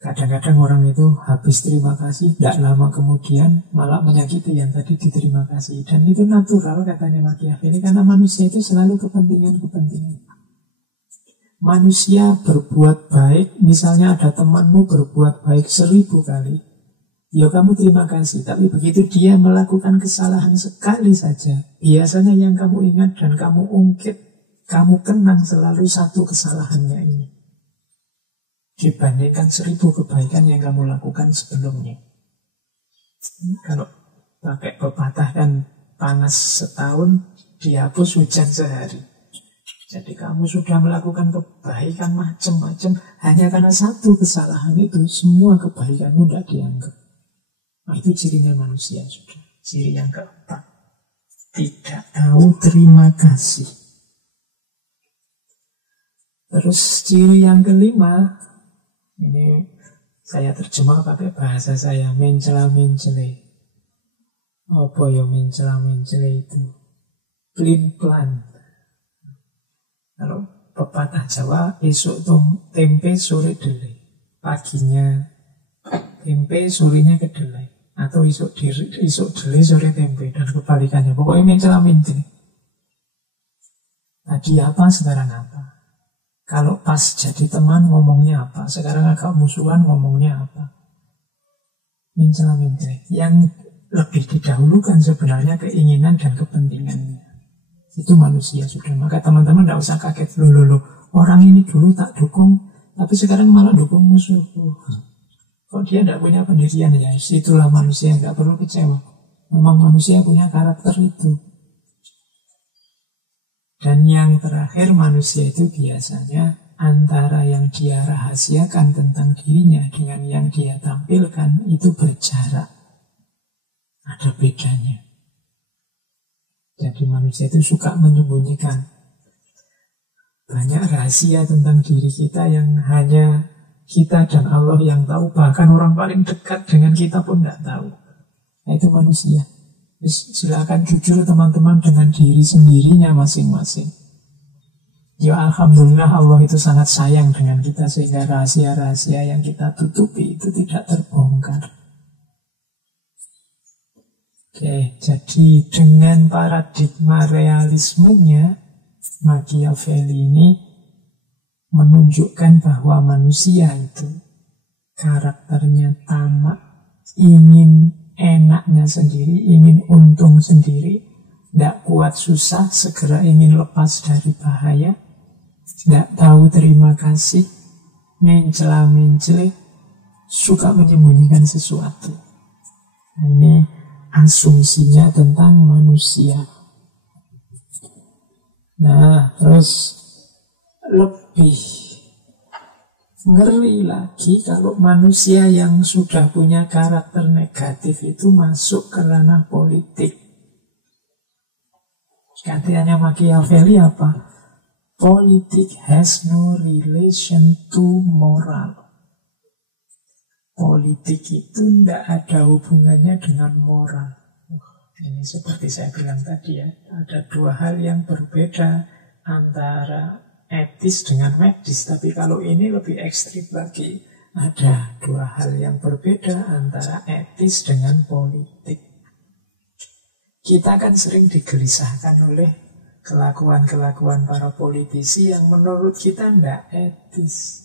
kadang-kadang orang itu habis terima kasih, tidak lama kemudian malah menyakiti yang tadi diterima kasih. Dan itu natural katanya Machiavelli, karena manusia itu selalu kepentingan-kepentingan. Manusia berbuat baik, misalnya ada temanmu berbuat baik 1000 kali, ya kamu terima kasih. Tapi begitu dia melakukan kesalahan sekali saja, biasanya yang kamu ingat dan kamu ungkit, kamu kenang selalu satu kesalahannya ini, dibandingkan 1000 kebaikan yang kamu lakukan sebelumnya. Kalau pakai pepatah kan, panas setahun dihapus hujan sehari. Jadi kamu sudah melakukan kebaikan macam-macam, hanya karena satu kesalahan itu semua kebaikanmu tidak dianggap. Nah, itu cirinya manusia sudah. Ciri yang keempat, tidak tahu terima kasih. Terus ciri yang kelima, ini saya terjemah pakai bahasa saya, mencela-mencele. Apa ya mencela-mencele itu? Plin-plan. Kalau pepatah Jawa, esok tempe sore delai. Paginya tempe, sorenya kedelai. Atau esok delai, sore tempe. Dan kebalikannya. Pokoknya mencela-mencele. Tadi apa, sekarang apa? Kalau pas jadi teman ngomongnya apa, sekarang agak musuhan ngomongnya apa. Mencela-mencela. Yang lebih didahulukan sebenarnya keinginan dan kepentingannya. Itu manusia sudah. Maka teman-teman tidak usah kaget. Loh, orang ini dulu tak dukung, tapi sekarang malah dukung musuh. Kok dia tidak punya pendirian ya? Itulah manusia, nggak perlu kecewa. Memang manusia punya karakter itu. Dan yang terakhir, manusia itu biasanya antara yang dia rahasiakan tentang dirinya dengan yang dia tampilkan itu berjarak. Ada bedanya. Jadi manusia itu suka menyembunyikan banyak rahasia tentang diri kita yang hanya kita dan Allah yang tahu. Bahkan orang paling dekat dengan kita pun tidak tahu. Nah, itu manusia. Silakan jujur teman-teman dengan diri sendirinya masing-masing. Ya Alhamdulillah Allah itu sangat sayang dengan kita, sehingga rahasia-rahasia yang kita tutupi itu tidak terbongkar. Oke, jadi dengan paradigma realismenya, Machiavelli ini menunjukkan bahwa manusia itu karakternya tamak, ingin enaknya sendiri, ingin untung sendiri, tidak kuat susah, segera ingin lepas dari bahaya, tidak tahu terima kasih, mencela-mencele, suka menyembunyikan sesuatu. Nah, ini asumsinya tentang manusia. Nah, terus lebih ngeri lagi kalau manusia yang sudah punya karakter negatif itu masuk ke ranah politik. Katanya Machiavelli apa? Politik has no relation to moral. Politik itu tidak ada hubungannya dengan moral. Ini seperti saya bilang tadi ya, ada dua hal yang berbeda antara etis dengan medis, tapi kalau ini lebih ekstrim lagi. Ada dua hal yang berbeda antara etis dengan politik. Kita kan sering digelisahkan oleh kelakuan-kelakuan para politisi yang menurut kita tidak etis.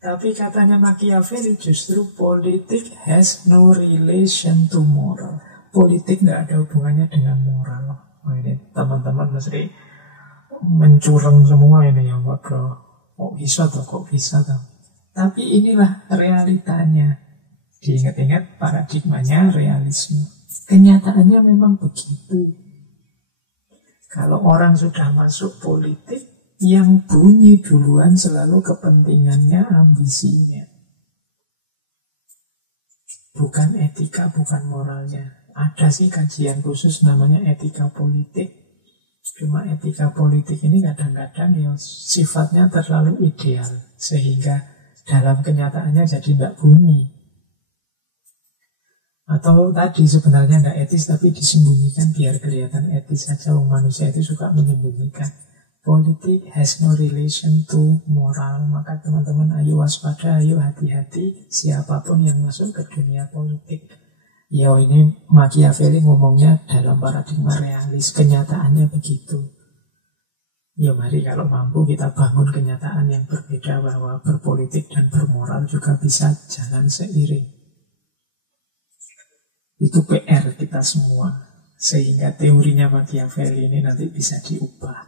Tapi katanya Machiavelli justru politik has no relation to moral. Politik tidak ada hubungannya dengan moral. Oh, ini teman-teman mesti mencurang semua ini yang ngobrol. Kok bisa tuh? Tapi inilah realitanya. Diingat-ingat paradigmanya realisme. Kenyataannya memang begitu. Kalau orang sudah masuk politik, yang bunyi duluan selalu kepentingannya, ambisinya. Bukan etika, bukan moralnya. Ada sih kajian khusus namanya etika politik. Cuma etika politik ini kadang-kadang ya sifatnya terlalu ideal, sehingga dalam kenyataannya jadi tidak bunyi. Atau tadi sebenarnya tidak etis tapi disembunyikan biar kelihatan etis saja. Manusia itu suka menyembunyikan. Politik has no relation to moral. Maka teman-teman ayo waspada, ayo hati-hati siapapun yang masuk ke dunia politik. Ya ini Machiavelli ngomongnya dalam paradigma realis. Kenyataannya begitu. Ya mari kalau mampu kita bangun kenyataan yang berbeda, bahwa berpolitik dan bermoral juga bisa jalan seiring. Itu PR kita semua. Sehingga teorinya Machiavelli ini nanti bisa diubah.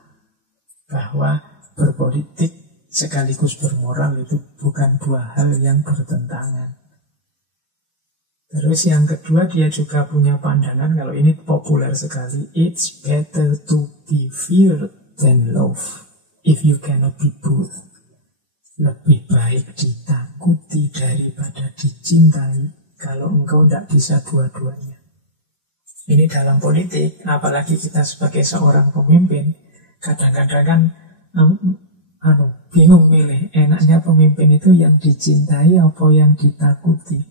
Bahwa berpolitik sekaligus bermoral itu bukan dua hal yang bertentangan. Terus yang kedua, dia juga punya pandangan, kalau ini populer sekali, it's better to be feared than love if you cannot be both. Lebih baik ditakuti daripada dicintai kalau engkau tidak bisa dua-duanya. Ini dalam politik, apalagi kita sebagai seorang pemimpin, kadang-kadang kan bingung milih. Enaknya pemimpin itu yang dicintai apa yang ditakuti.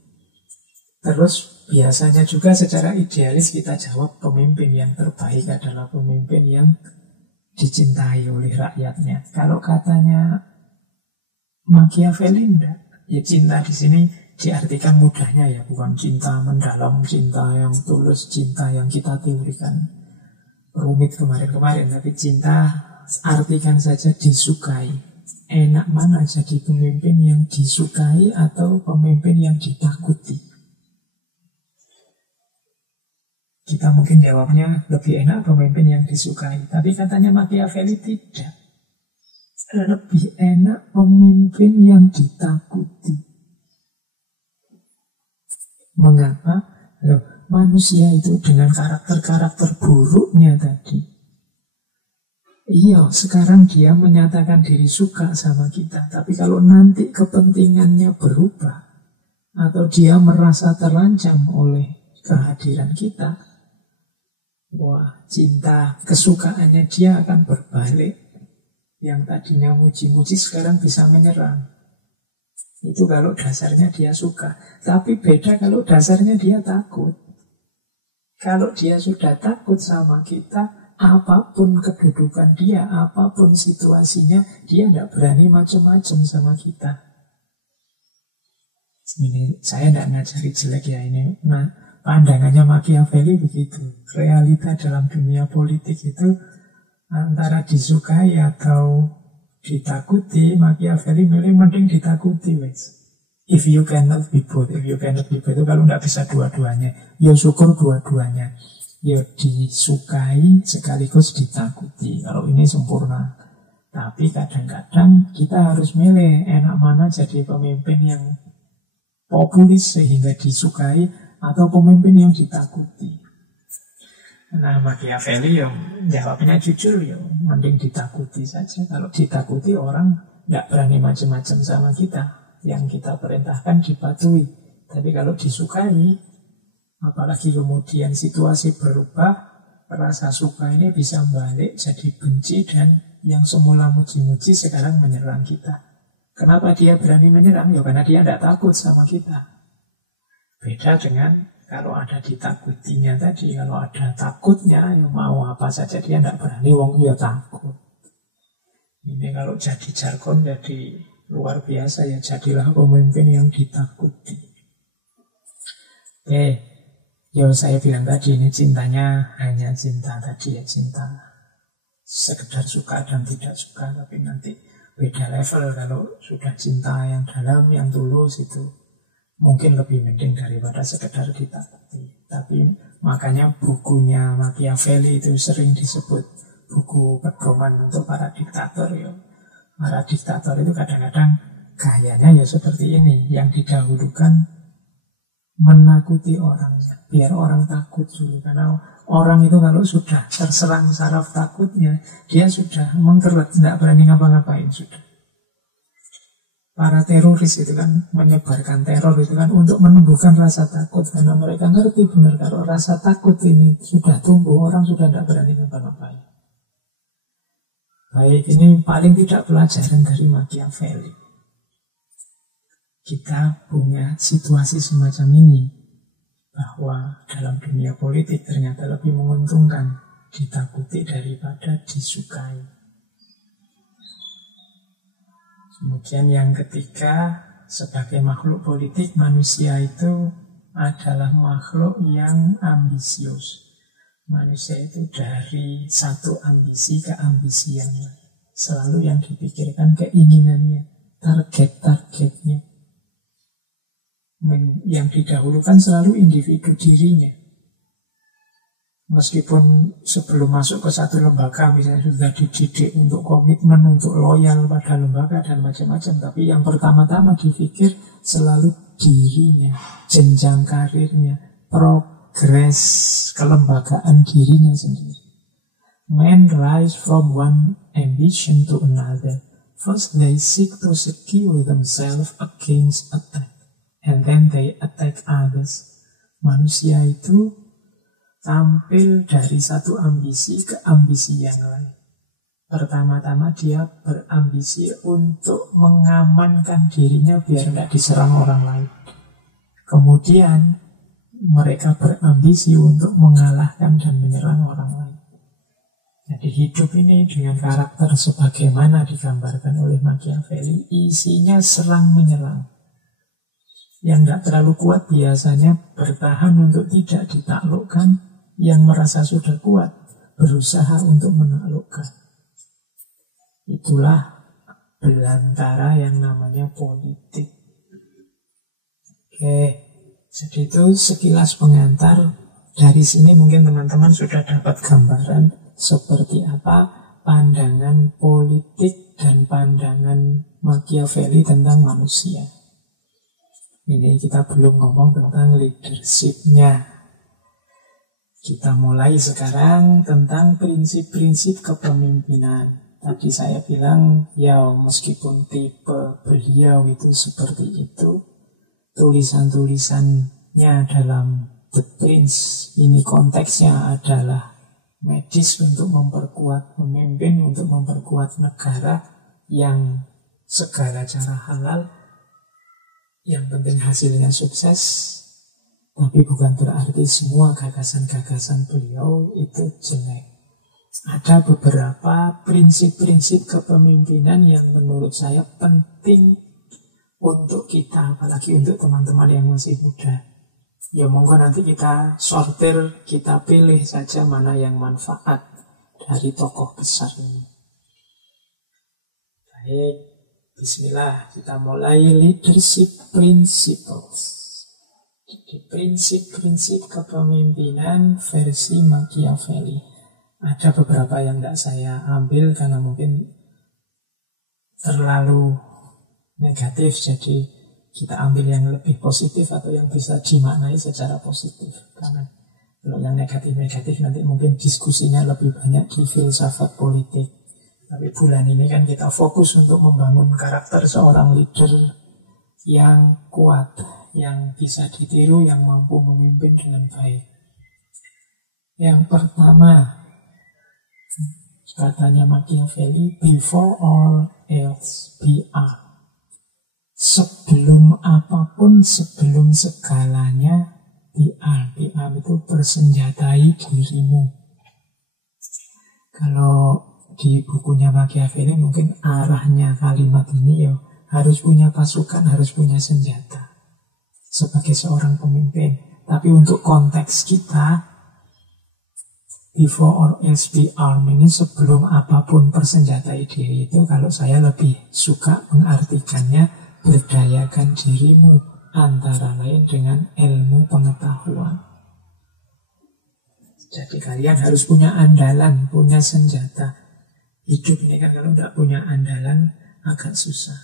Terus biasanya juga secara idealis kita jawab pemimpin yang terbaik adalah pemimpin yang dicintai oleh rakyatnya. Kalau katanya Machiavelli enggak. Ya cinta di sini diartikan mudahnya ya, bukan cinta mendalam, cinta yang tulus, cinta yang kita teorikan rumit kemarin-kemarin, tapi cinta artikan saja disukai. Enak mana jadi pemimpin yang disukai atau pemimpin yang ditakuti? Kita mungkin jawabnya lebih enak pemimpin yang disukai. Tapi katanya Machiavelli tidak. Lebih enak pemimpin yang ditakuti. Mengapa? Loh, manusia itu dengan karakter-karakter buruknya tadi. Iya, sekarang dia menyatakan diri suka sama kita. Tapi kalau nanti kepentingannya berubah, atau dia merasa terancam oleh kehadiran kita, wah, cinta, kesukaannya dia akan berbalik. Yang tadinya muji-muji sekarang bisa menyerang. Itu kalau dasarnya dia suka. Tapi beda kalau dasarnya dia takut. Kalau dia sudah takut sama kita, apapun kedudukan dia, apapun situasinya, dia tidak berani macam-macam sama kita. Ini saya tidak ngajari jelek ya ini. Pandangannya Machiavelli begitu. Realita dalam dunia politik itu antara disukai atau ditakuti. Machiavelli milih mending ditakuti, wes. If you cannot be both, if you cannot be both itu kalau tidak bisa dua-duanya, ya syukur dua-duanya. Ya disukai sekaligus ditakuti. Kalau ini sempurna. Tapi kadang-kadang kita harus milih enak mana jadi pemimpin yang populis sehingga disukai, atau pemimpin yang ditakuti. Nah, Machiavelli yang jawabnya jujur, ya mending ditakuti saja. Kalau ditakuti orang tidak berani macam-macam sama kita. Yang kita perintahkan dipatuhi. Tapi kalau disukai, apalagi kemudian situasi berubah, rasa suka ini bisa balik jadi benci, dan yang semula muji-muji sekarang menyerang kita. Kenapa dia berani menyerang? Ya karena dia tidak takut sama kita. Beda dengan kalau ada ditakutinya tadi. Kalau ada takutnya, ya mau apa saja dia tidak berani, wong ya takut. Ini kalau jadi jargon jadi luar biasa ya, jadilah pemimpin yang ditakuti. Oke, ya saya bilang tadi ini cintanya hanya cinta tadi ya, cinta sekedar suka dan tidak suka, tapi nanti beda level kalau sudah cinta yang dalam, yang tulus itu mungkin lebih mending daripada sekedar ditakuti. Tapi makanya bukunya Machiavelli itu sering disebut buku pedoman untuk para diktator ya. Para diktator itu kadang-kadang gayanya ya seperti ini, yang didahulukan menakuti orangnya, biar orang takut dulu. Karena orang itu kalau sudah terserang saraf takutnya, dia sudah mengkerut, tidak berani ngapa-ngapain sudah. Para teroris itu kan menyebarkan teror itu kan untuk menumbuhkan rasa takut, karena mereka ngerti benar kalau rasa takut ini sudah tumbuh, orang sudah tidak berani ngapa-ngapain. Baik, ini paling tidak pelajaran dari Machiavelli. Kita punya situasi semacam ini, bahwa dalam dunia politik ternyata lebih menguntungkan ditakuti daripada disukai. Kemudian yang ketiga, sebagai makhluk politik, manusia itu adalah makhluk yang ambisius. Manusia itu dari satu ambisi ke ambisi yang lain. Selalu yang dipikirkan keinginannya, target-targetnya. Yang didahulukan selalu individu dirinya. Meskipun sebelum masuk ke satu lembaga misalnya sudah dididik untuk komitmen, untuk loyal pada lembaga dan macam-macam, tapi yang pertama-tama dipikir selalu dirinya, jenjang karirnya, progres kelembagaan dirinya sendiri. Men rise from one ambition to another. First they seek to secure themselves against attack, and then they attack others. Manusia itu tampil dari satu ambisi ke ambisi yang lain. Pertama-tama dia berambisi untuk mengamankan dirinya biar tidak diserang orang lain. Kemudian mereka berambisi untuk mengalahkan dan menyerang orang lain. Jadi hidup ini dengan karakter sebagaimana digambarkan oleh Machiavelli, isinya serang menyerang. Yang tidak terlalu kuat biasanya bertahan untuk tidak ditaklukkan, yang merasa sudah kuat berusaha untuk menaklukkan. Itulah belantara yang namanya politik. Oke, jadi itu sekilas pengantar. Dari sini mungkin teman-teman sudah dapat gambaran seperti apa pandangan politik dan pandangan Machiavelli tentang manusia. Ini kita belum ngomong tentang leadership-nya. Kita mulai sekarang tentang prinsip-prinsip kepemimpinan. Tadi saya bilang, ya meskipun tipe beliau itu seperti itu, tulisan-tulisannya dalam The Prince, ini konteksnya adalah medis untuk memperkuat pemimpin, untuk memperkuat negara yang segala cara halal, yang penting hasilnya sukses. Tapi bukan berarti semua gagasan-gagasan beliau itu jelek. Ada beberapa prinsip-prinsip kepemimpinan yang menurut saya penting untuk kita, apalagi untuk teman-teman yang masih muda. Ya monggo nanti kita sortir, kita pilih saja mana yang manfaat dari tokoh besar ini. Baik, bismillah, kita mulai leadership principles. Jadi prinsip-prinsip kepemimpinan versi Machiavelli. Ada beberapa yang tidak saya ambil karena mungkin terlalu negatif, jadi kita ambil yang lebih positif atau yang bisa dimaknai secara positif. Karena kalau yang negatif-negatif nanti mungkin diskusinya lebih banyak di filsafat politik. Tapi bulan ini kan kita fokus untuk membangun karakter seorang leader yang kuat, yang bisa ditiru, yang mampu memimpin dengan baik. Yang pertama, katanya Machiavelli, before all else be art. Sebelum apapun, sebelum segalanya, be art. Be art itu persenjatai dirimu. Kalau di bukunya Machiavelli mungkin arahnya kalimat ini ya harus punya pasukan, harus punya senjata sebagai seorang pemimpin. Tapi untuk konteks kita, before or else be armed ini, sebelum apapun persenjatai diri itu, kalau saya lebih suka mengartikannya berdayakan dirimu antara lain dengan ilmu pengetahuan. Jadi kalian harus punya andalan, punya senjata. Hidup ini kan kalau tidak punya andalan agak susah.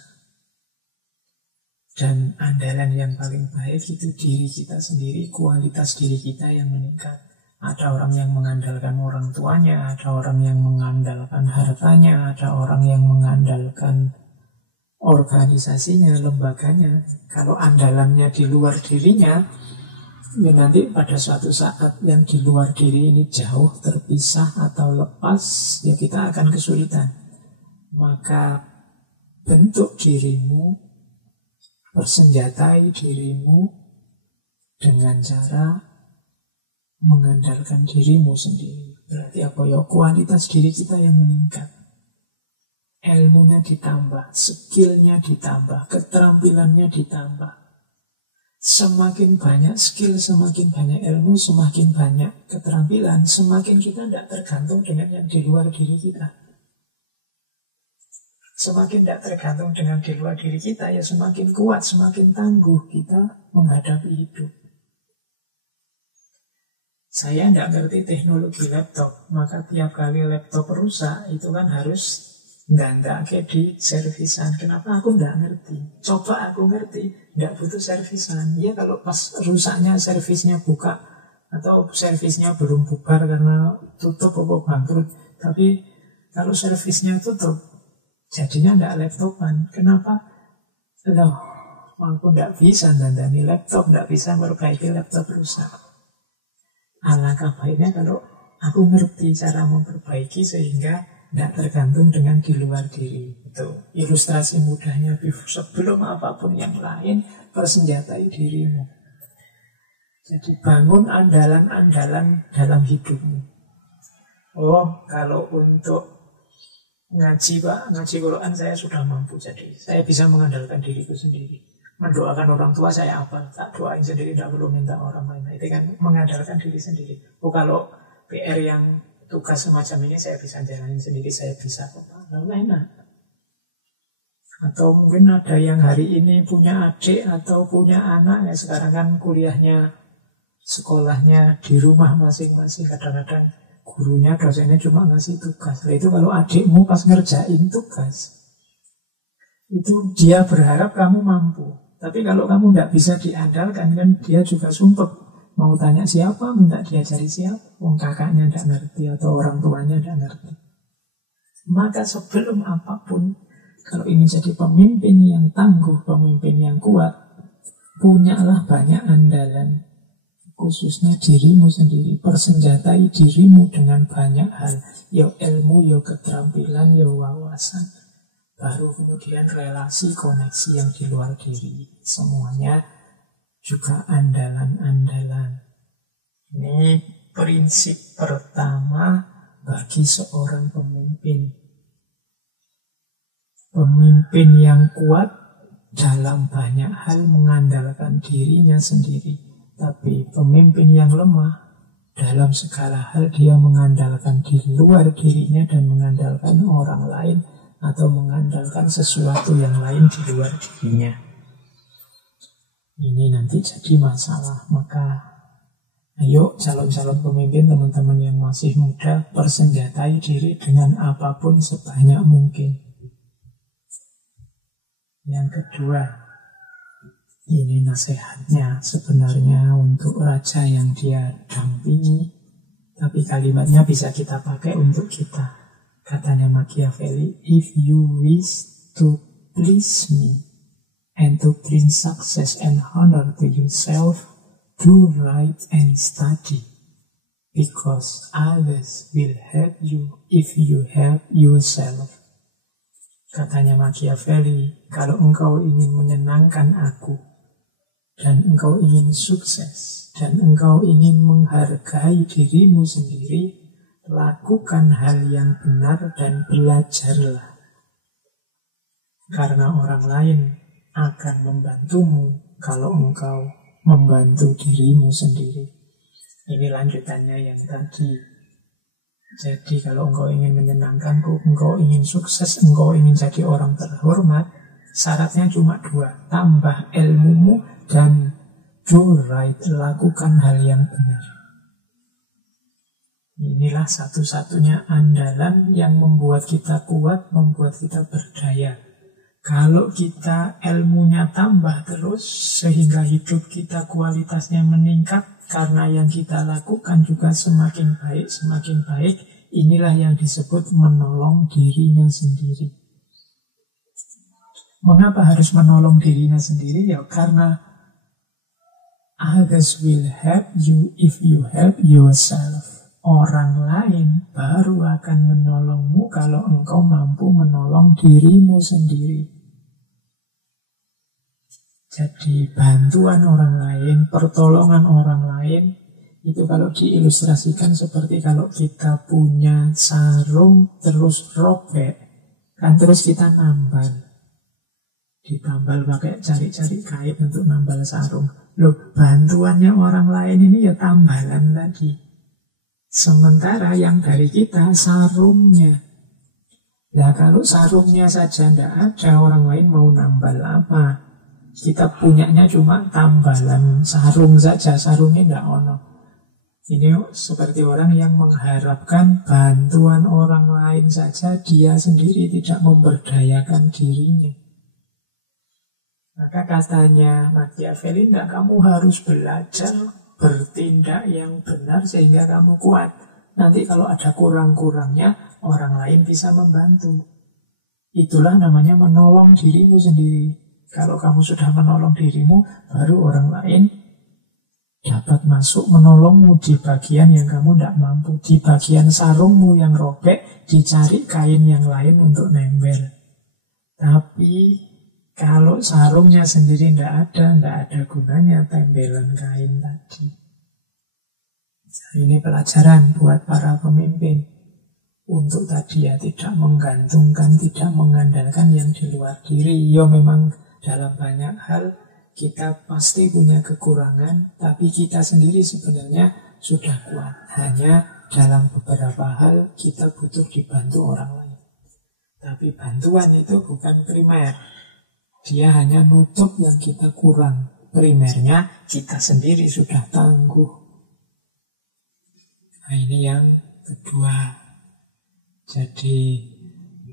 Dan andalan yang paling baik itu diri kita sendiri, kualitas diri kita yang meningkat. Ada orang yang mengandalkan orang tuanya, ada orang yang mengandalkan hartanya, ada orang yang mengandalkan organisasinya, lembaganya. Kalau andalannya di luar dirinya, ya nanti pada suatu saat yang di luar diri ini jauh terpisah atau lepas, ya kita akan kesulitan. Maka bentuk dirimu, persenjatai dirimu dengan cara mengandalkan dirimu sendiri. Berarti apa ya? Kualitas diri kita yang meningkat. Ilmunya ditambah, skillnya ditambah, keterampilannya ditambah. Semakin banyak skill, semakin banyak ilmu, semakin banyak keterampilan, semakin kita tidak tergantung dengan yang di luar diri kita. Semakin tidak tergantung dengan di luar diri kita, ya semakin kuat, semakin tangguh kita menghadapi hidup. Saya tidak ngerti teknologi laptop, maka tiap kali laptop rusak, itu kan harus nggak di servisan. Kenapa aku nggak ngerti? Coba aku ngerti, nggak butuh servisan. Ya kalau pas rusaknya servisnya buka, atau servisnya belum bubar karena tutup atau bangkrut. Tapi kalau servisnya tutup, jadinya nggak laptopan. Kenapa? Loh, aku nggak bisa dandani laptop, nggak bisa memperbaiki laptop rusak. Alangkah baiknya kalau aku ngerti cara memperbaiki sehingga tidak tergantung dengan di luar diri. Itu ilustrasi mudahnya. Sebelum apapun yang lain, persenjatai dirimu. Jadi bangun andalan-andalan dalam hidupmu. Oh, kalau untuk ngaji Pak, ngaji Quran saya sudah mampu. Jadi saya bisa mengandalkan diriku sendiri. Mendoakan orang tua saya apa? Tak doain sendiri, tidak perlu minta orang lain. Itu kan mengandalkan diri sendiri. Oh, kalau PR yang tugas semacam ini saya bisa jalanin sendiri, saya bisa kok. Lalu enak. Atau mungkin ada yang hari ini punya adik atau punya anak, ya sekarang kan kuliahnya, sekolahnya di rumah masing-masing. Kadang-kadang gurunya, dosennya cuma ngasih tugas. Nah, itu kalau adikmu pas ngerjain tugas, itu dia berharap kamu mampu. Tapi kalau kamu tidak bisa diandalkan, kan dia juga sumpek. Mau tanya siapa, minta diajari siapa. Wong kakaknya tidak ngerti atau orang tuanya tidak ngerti. Maka sebelum apapun, kalau ingin jadi pemimpin yang tangguh, pemimpin yang kuat, punyalah banyak andalan. Khususnya dirimu sendiri. Persenjatai dirimu dengan banyak hal. Ya ilmu, ya keterampilan, ya wawasan. Baru kemudian relasi, koneksi yang di luar diri. Semuanya juga andalan-andalan. Ini prinsip pertama bagi seorang pemimpin. Pemimpin yang kuat dalam banyak hal mengandalkan dirinya sendiri. Tapi pemimpin yang lemah dalam segala hal dia mengandalkan di luar dirinya dan mengandalkan orang lain atau mengandalkan sesuatu yang lain di luar dirinya. Ini nanti jadi masalah. Maka ayo calon-calon pemimpin, teman-teman yang masih muda, persenjatai diri dengan apapun sebanyak mungkin. Yang kedua, ini nasihatnya sebenarnya untuk raja yang dia dampingi, tapi kalimatnya bisa kita pakai untuk kita. Katanya Machiavelli, if you wish to please me and to bring success and honor to yourself, do right and study, because others will help you if you help yourself. Katanya Machiavelli, kalau engkau ingin menyenangkan aku, dan engkau ingin sukses, dan engkau ingin menghargai dirimu sendiri, lakukan hal yang benar dan belajarlah. Karena orang lain akan membantumu kalau engkau membantu dirimu sendiri. Ini lanjutannya yang tadi. Jadi kalau engkau ingin menyenangkanku, engkau ingin sukses, engkau ingin jadi orang terhormat, syaratnya cuma dua. Tambah ilmumu dan do right, lakukan hal yang benar. Inilah satu-satunya andalan yang membuat kita kuat, membuat kita berdaya. Kalau kita ilmunya tambah terus, sehingga hidup kita kualitasnya meningkat, karena yang kita lakukan juga semakin baik, inilah yang disebut menolong dirinya sendiri. Mengapa harus menolong dirinya sendiri? Ya karena others will help you if you help yourself. Orang lain baru akan menolongmu kalau engkau mampu menolong dirimu sendiri. Jadi bantuan orang lain, pertolongan orang lain, itu kalau diilustrasikan seperti kalau kita punya sarung terus robek, kan terus kita nambal. Ditambal pakai cari-cari kain untuk nambal sarung. Loh, bantuannya orang lain ini ya tambalan lagi. Sementara yang dari kita sarungnya. Nah kalau sarungnya saja tidak ada, orang lain mau nambal apa? Kita punyanya cuma tambalan sarung saja, sarungnya tidak ono. Ini seperti orang yang mengharapkan bantuan orang lain saja, dia sendiri tidak memberdayakan dirinya. Maka katanya Machiavelli, kamu harus belajar bertindak yang benar sehingga kamu kuat. Nanti kalau ada kurang-kurangnya, orang lain bisa membantu. Itulah namanya menolong dirimu sendiri. Kalau kamu sudah menolong dirimu, baru orang lain dapat masuk menolongmu di bagian yang kamu tidak mampu. Di bagian sarungmu yang robek, dicari kain yang lain untuk nempel. Tapi kalau sarungnya sendiri tidak ada gunanya tempelan kain tadi. Nah, ini pelajaran buat para pemimpin. Untuk tadi ya tidak menggantungkan, tidak mengandalkan yang di luar diri. Ya memang dalam banyak hal kita pasti punya kekurangan, tapi kita sendiri sebenarnya sudah kuat. Hanya dalam beberapa hal kita butuh dibantu orang lain. Tapi bantuan itu bukan primer. Dia hanya nutup yang kita kurang. Primernya kita sendiri sudah tangguh. Nah ini yang kedua. Jadi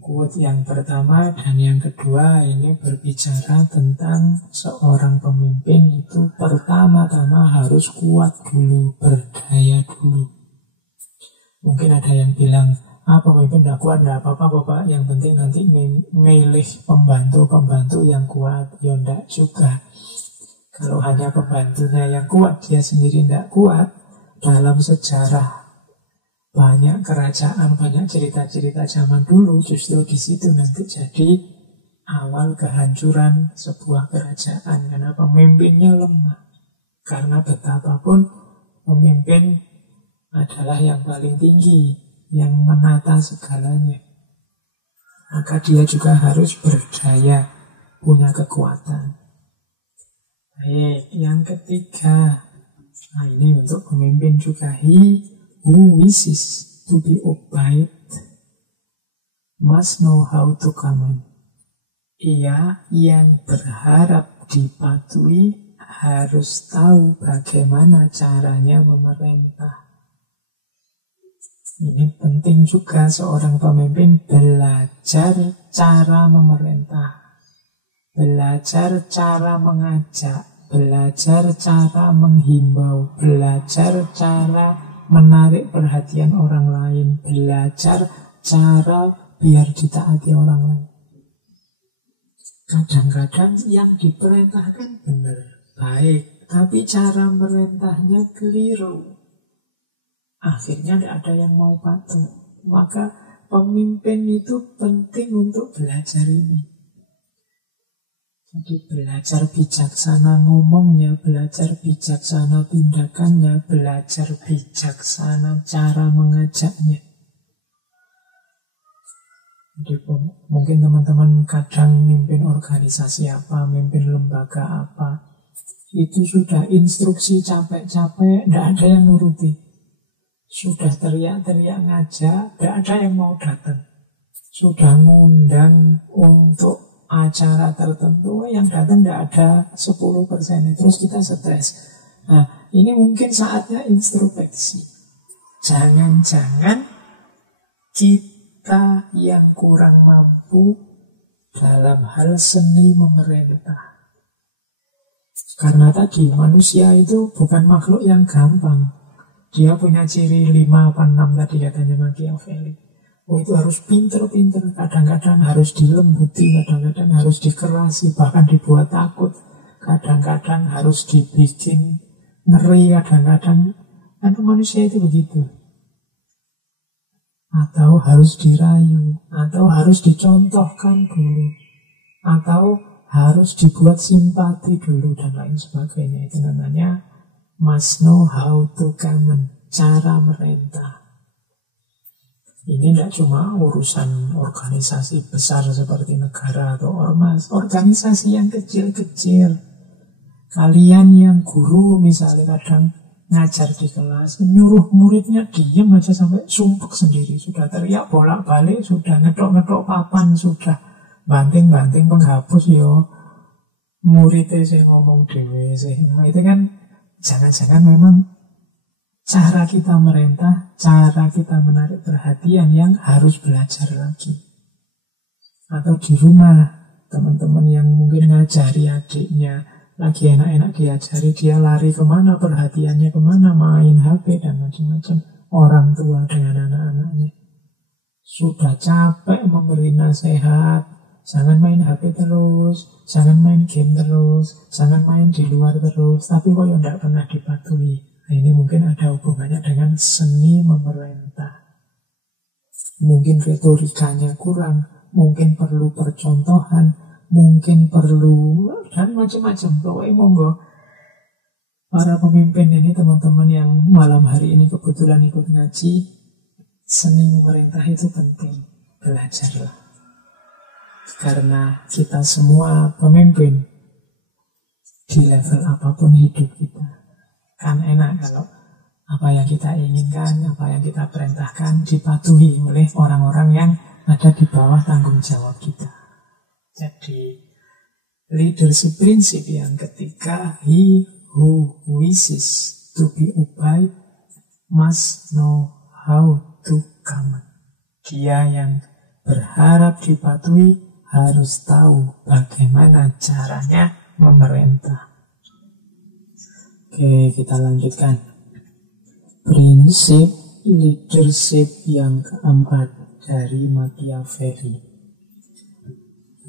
quote yang pertama dan yang kedua ini berbicara tentang seorang pemimpin itu pertama-tama harus kuat dulu, berdaya dulu. Mungkin ada yang bilang, pemimpin tidak kuat, tidak apa-apa Bapak, yang penting nanti milih pembantu-pembantu yang kuat. Ya tidak juga. Kalau hanya pembantunya yang kuat, dia sendiri tidak kuat. Dalam sejarah banyak kerajaan, banyak cerita-cerita zaman dulu, justru di situ nanti jadi awal kehancuran sebuah kerajaan. Karena pemimpinnya lemah. Karena betapapun pemimpin adalah yang paling tinggi, yang menata segalanya. Maka dia juga harus berdaya, punya kekuatan. Baik, yang ketiga. Nah ini untuk pemimpin juga. He who wishes to be obeyed must know how to command. Ia yang berharap dipatuhi harus tahu bagaimana caranya memerintah. Ini penting juga seorang pemimpin belajar cara memerintah, belajar cara mengajak, belajar cara menghimbau, belajar cara menarik perhatian orang lain, belajar cara biar ditaati orang lain. Kadang-kadang yang diperintahkan benar, baik, tapi cara merintahnya keliru. Akhirnya tidak ada yang mau patuh. Maka pemimpin itu penting untuk belajar ini. Jadi belajar bijaksana ngomongnya, belajar bijaksana tindakannya, belajar bijaksana cara mengajaknya. Jadi mungkin teman-teman kadang mimpin organisasi apa, mimpin lembaga apa, itu sudah instruksi capek-capek, tidak ada yang nuruti. Sudah teriak-teriak ngajak, tidak ada yang mau datang. Sudah ngundang untuk acara tertentu, yang datang tidak ada 10%. Terus kita stres. Nah, ini mungkin saatnya introspeksi. Jangan-jangan kita yang kurang mampu dalam hal seni memerintah. Karena tadi manusia itu bukan makhluk yang gampang. Dia punya ciri 5 apa 6 tadi katanya Machiavelli. Oh, itu harus pinter-pinter, kadang-kadang harus dilembuti, kadang-kadang harus dikerasi, bahkan dibuat takut, kadang-kadang harus dibikin ngeri, kadang-kadang kan manusia itu begitu. Atau harus dirayu, atau harus dicontohkan dulu, atau harus dibuat simpati dulu, dan lain sebagainya. Itu namanya must know how to govern, cara merintah. Ini tidak cuma urusan organisasi besar seperti negara atau ormas, organisasi yang kecil-kecil. Kalian yang guru misalnya kadang ngajar di kelas, menyuruh muridnya diam aja sampai sumpek sendiri. Sudah teriak bolak-balik, sudah ngedok-ngedok papan, sudah banting-banting penghapus, yo muridnya saya ngomong dewe. Nah, itu kan jangan-jangan memang cara kita merintah, cara kita menarik perhatian yang harus belajar lagi. Atau di rumah, teman-teman yang mungkin ngajari adiknya, lagi enak-enak diajari, dia lari kemana, perhatiannya kemana, main HP dan macam-macam. Orang tua dengan anak-anaknya sudah capek memberi nasihat, jangan main HP terus, jangan main game terus, jangan main di luar terus, tapi kok yang tidak pernah dipatuhi. Nah, ini mungkin ada hubungannya dengan seni memerintah. Mungkin retorikanya kurang, mungkin perlu percontohan, mungkin perlu dan macam-macam. Pokoknya monggo para pemimpin ini, teman-teman yang malam hari ini kebetulan ikut ngaji, seni memerintah itu penting, belajarlah. Karena kita semua pemimpin di level apapun hidup kita. Kan enak kalau apa yang kita inginkan, apa yang kita perintahkan dipatuhi oleh orang-orang yang ada di bawah tanggung jawab kita. Jadi leadership prinsip yang ketiga, he who wishes to be obeyed must know how to govern. Dia yang berharap dipatuhi harus tahu bagaimana caranya memerintah. Oke, kita lanjutkan. Prinsip leadership yang keempat dari Machiavelli.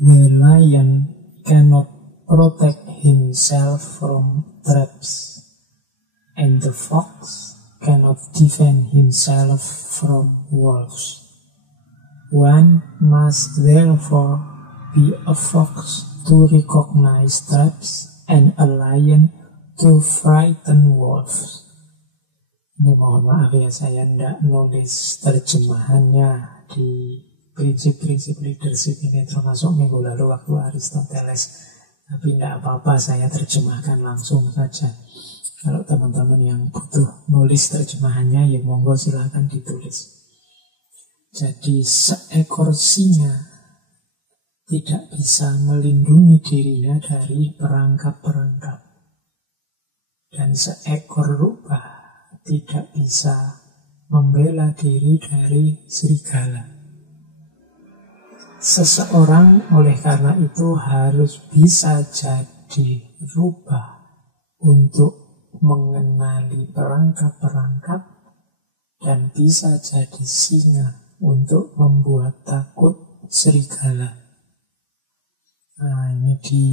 The lion cannot protect himself from traps, and the fox cannot defend himself from wolves. One must therefore be a fox to recognize traps and a lion to frighten wolves. Ini mohon maaf ya, saya tidak nulis terjemahannya di prinsip-prinsip leadership ini, termasuk minggu lalu waktu Aristoteles. Tapi tidak apa-apa, saya terjemahkan langsung saja. Kalau teman-teman yang butuh nulis terjemahannya, ya monggo silahkan ditulis. Jadi seekor singa tidak bisa melindungi dirinya dari perangkap-perangkap. Dan seekor rubah tidak bisa membela diri dari serigala. Seseorang oleh karena itu harus bisa jadi rubah untuk mengenali perangkap-perangkap dan bisa jadi singa untuk membuat takut serigala. Nah, ini di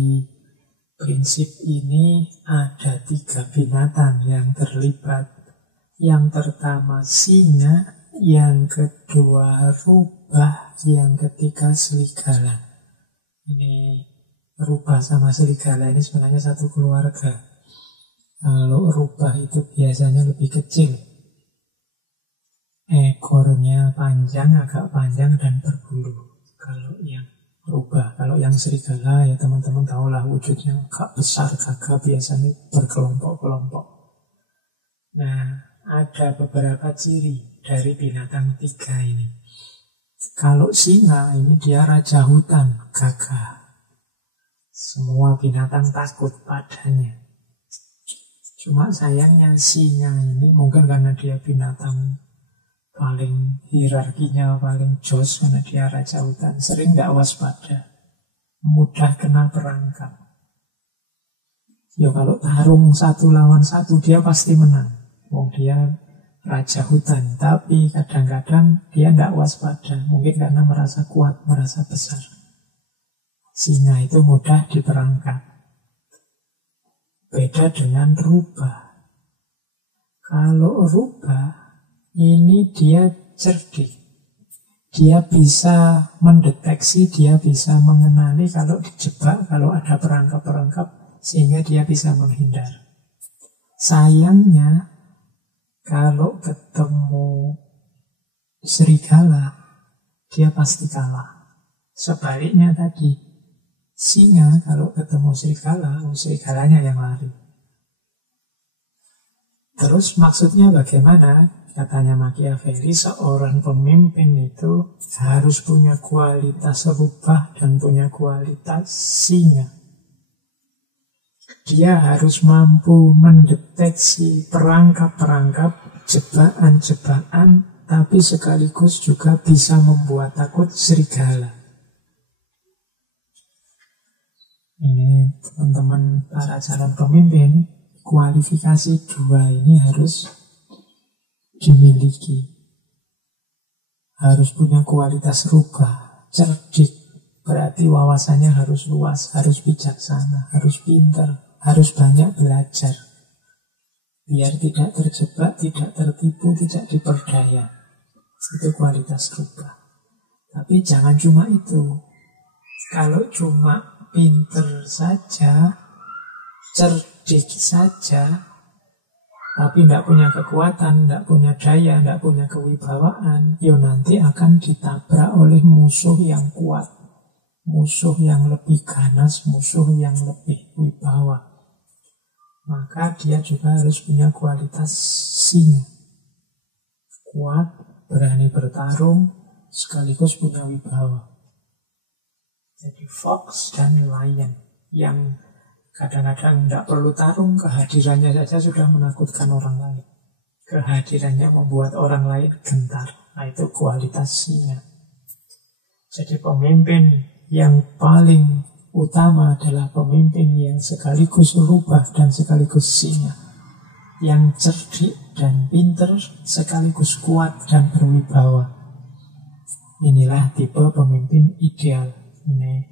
prinsip ini ada 3 binatang yang terlibat. Yang pertama singa, yang kedua rubah, yang ketiga serigala. Ini Rubah sama serigala ini sebenarnya satu keluarga. Kalau rubah itu biasanya lebih kecil. Ekornya panjang, agak panjang dan berbulu. Kalau yang rubah, kalau yang serigala ya teman-teman tahulah wujudnya agak besar, gagah, biasanya berkelompok-kelompok. Nah, ada beberapa ciri dari binatang tiga ini. Kalau singa ini dia raja hutan, gagah. Semua binatang takut padanya. Cuma sayangnya singa ini mungkin karena dia binatang paling hierarkinya paling jos, karena dia raja hutan, sering tidak waspada, mudah kena perangkap. Ya kalau tarung satu lawan satu dia pasti menang. Wong dia raja hutan, tapi kadang-kadang dia tidak waspada, mungkin karena merasa kuat, merasa besar. Singa itu mudah diperangkap. Beda dengan rubah. Kalau rubah ini dia cerdik. Dia bisa mendeteksi, dia bisa mengenali kalau dijebak, kalau ada perangkap-perangkap, sehingga dia bisa menghindar. Sayangnya, kalau ketemu serigala, dia pasti kalah. Sebaliknya tadi, singa kalau ketemu serigala, serigalanya yang lari. Terus maksudnya bagaimana? Katanya Machiavelli, seorang pemimpin itu harus punya kualitas rubah dan punya kualitas singa. Dia harus mampu mendeteksi perangkap-perangkap, jebakan-jebakan, tapi sekaligus juga bisa membuat takut serigala. Ini teman-teman para calon pemimpin, kualifikasi dua ini harus dimiliki. Harus punya kualitas rubah, cerdik, berarti wawasannya harus luas, harus bijaksana, harus pintar, harus banyak belajar. Biar tidak terjebak, tidak tertipu, tidak diperdaya. Itu kualitas rubah. Tapi jangan cuma itu. Kalau cuma pinter saja, cerdik saja, tapi tidak punya kekuatan, tidak punya daya, tidak punya kewibawaan, ya nanti akan ditabrak oleh musuh yang kuat, musuh yang lebih ganas, musuh yang lebih wibawa. Maka dia juga harus punya kualitas singa, kuat, berani bertarung, sekaligus punya wibawa. Jadi fox dan lion yang kadang-kadang tidak perlu tarung, kehadirannya saja sudah menakutkan orang lain. Kehadirannya membuat orang lain gentar. Nah, itu kualitas singa. Jadi pemimpin yang paling utama adalah pemimpin yang sekaligus rubah dan sekaligus singa. Yang cerdik dan pinter sekaligus kuat dan berwibawa. Inilah tipe pemimpin ideal. Ini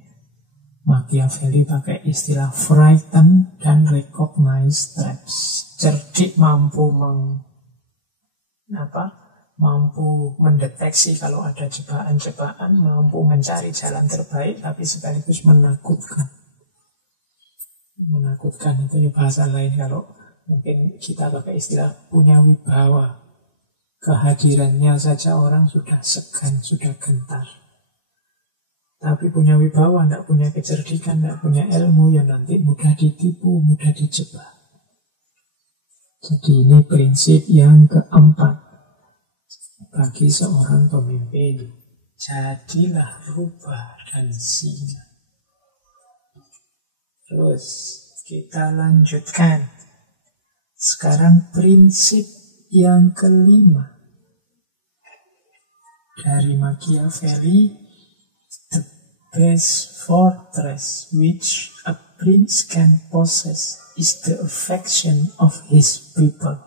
Machiavelli pakai istilah frighten dan recognize threats. Cerdik mampu mampu mendeteksi kalau ada jebakan-jebakan, mampu mencari jalan terbaik, tapi sekaligus menakutkan. Menakutkan itu ya bahasa lain, kalau mungkin kita pakai istilah punya wibawa. Kehadirannya saja orang sudah segan, sudah gentar. Tapi punya wibawa, tidak punya kecerdikan, tidak punya ilmu, ya nanti mudah ditipu, mudah dijebak. Jadi ini prinsip yang keempat bagi seorang pemimpin. Jadilah rubah dan singa. Terus kita lanjutkan. Sekarang prinsip yang kelima dari Machiavelli. The best fortress which a prince can possess is the affection of his people.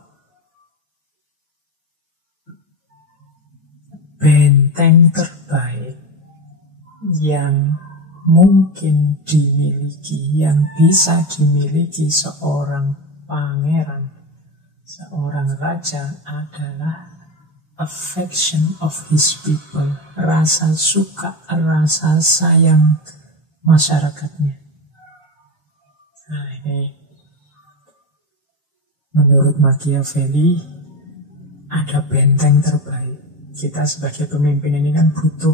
Benteng terbaik yang mungkin dimiliki, yang bisa dimiliki seorang pangeran, seorang raja adalah affection of his people, rasa suka, rasa sayang masyarakatnya. Nah ini menurut Machiavelli ada benteng terbaik. Kita sebagai pemimpin ini kan butuh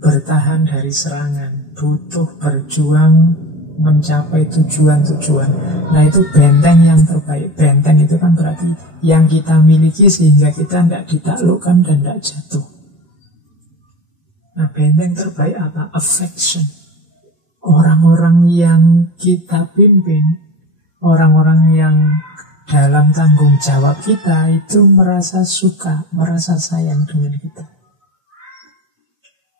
bertahan dari serangan, butuh berjuang mencapai tujuan-tujuan. Nah itu benteng yang terbaik. Benteng itu kan berarti yang kita miliki sehingga kita tidak ditaklukkan dan tidak jatuh. Nah benteng terbaik apa? Affection. Orang-orang yang kita pimpin, orang-orang yang dalam tanggung jawab kita itu merasa suka, merasa sayang dengan kita.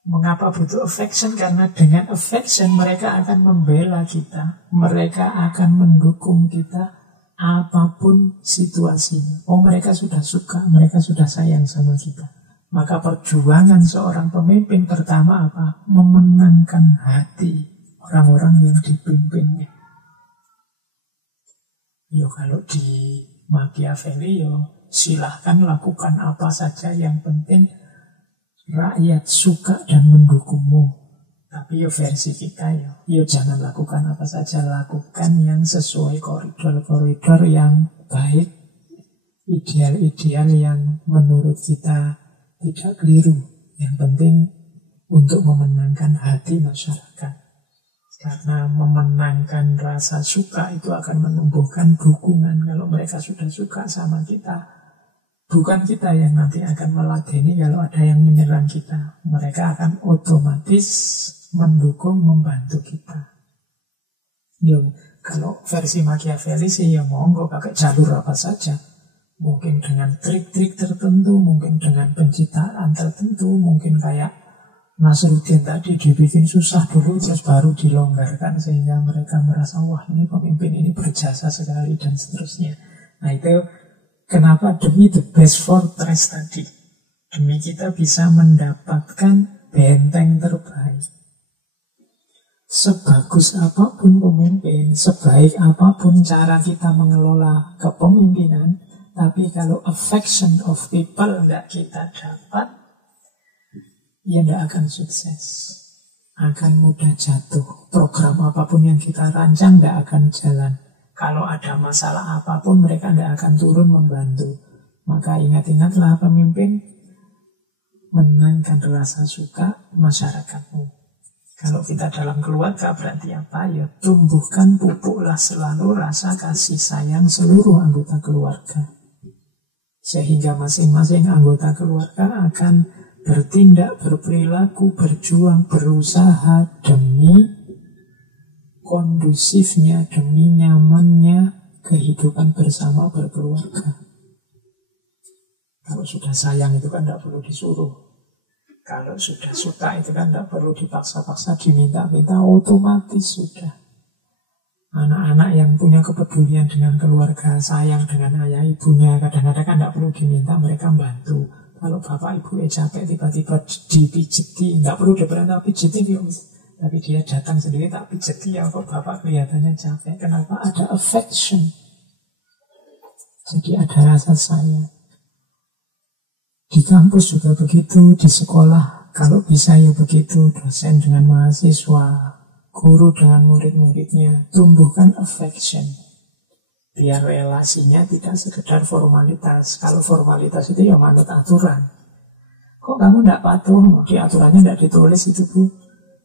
Mengapa butuh affection? Karena dengan affection mereka akan membela kita, mereka akan mendukung kita apapun situasinya. Oh mereka sudah suka, mereka sudah sayang sama kita. Maka perjuangan seorang pemimpin pertama apa? Memenangkan hati orang-orang yang dipimpinnya. Yo kalau di Machiavelli yo silahkan lakukan apa saja, yang penting rakyat suka dan mendukungmu. Tapi yo versi kita yo jangan lakukan apa saja, lakukan yang sesuai koridor-koridor yang baik, ideal-ideal yang menurut kita tidak keliru. Yang penting untuk memenangkan hati masyarakat. Karena memenangkan rasa suka itu akan menumbuhkan dukungan. Kalau mereka sudah suka sama kita, bukan kita yang nanti akan meladeni kalau ada yang menyerang kita. Mereka akan otomatis mendukung, membantu kita. Kalau versi Machiavelli sih ya monggo pakai jalur apa saja. Mungkin dengan trik-trik tertentu, mungkin dengan pencitraan tertentu, mungkin kayak Nasruddin tadi dibikin susah dulu terus baru dilonggarkan sehingga mereka merasa wah ini pemimpin ini berjasa sekali dan seterusnya. Nah itu kenapa demi the best fortress tadi, demi kita bisa mendapatkan benteng terbaik. Sebagus apapun pemimpin, sebaik apapun cara kita mengelola kepemimpinan, tapi kalau affection of people tidak kita dapat, ya tidak akan sukses, akan mudah jatuh. Program apapun yang kita rancang tidak akan jalan. Kalau ada masalah apapun mereka tidak akan turun membantu. Maka ingat-ingatlah pemimpin, menangkan rasa suka masyarakatmu. Kalau kita dalam keluarga berarti apa? Ya tumbuhkan, pupuklah selalu rasa kasih sayang seluruh anggota keluarga. Sehingga masing-masing anggota keluarga akan bertindak, berperilaku, berjuang, berusaha demi kondusifnya, demi nyamannya kehidupan bersama berkeluarga. Kalau sudah sayang itu kan tidak perlu disuruh. Kalau sudah suka itu kan tidak perlu dipaksa-paksa, diminta-minta, otomatis sudah. Anak-anak yang punya kepedulian dengan keluarga, sayang dengan ayah ibunya, kadang-kadang kan tidak perlu diminta, mereka bantu. Kalau bapak ibu capek tiba-tiba dipijeti, nggak perlu dia pijetin ya, tapi dia datang sendiri tak pijeti ya, kok bapak kelihatannya capek. Kenapa? Ada affection. Jadi ada rasa sayang. Di kampus juga begitu, di sekolah kalau bisa ya begitu, dosen dengan mahasiswa, guru dengan murid-muridnya, tumbuhkan affection. Biar relasinya tidak sekedar formalitas. Kalau formalitas itu ya manut aturan. Kok kamu tidak patuh? Di aturannya tidak ditulis itu bu.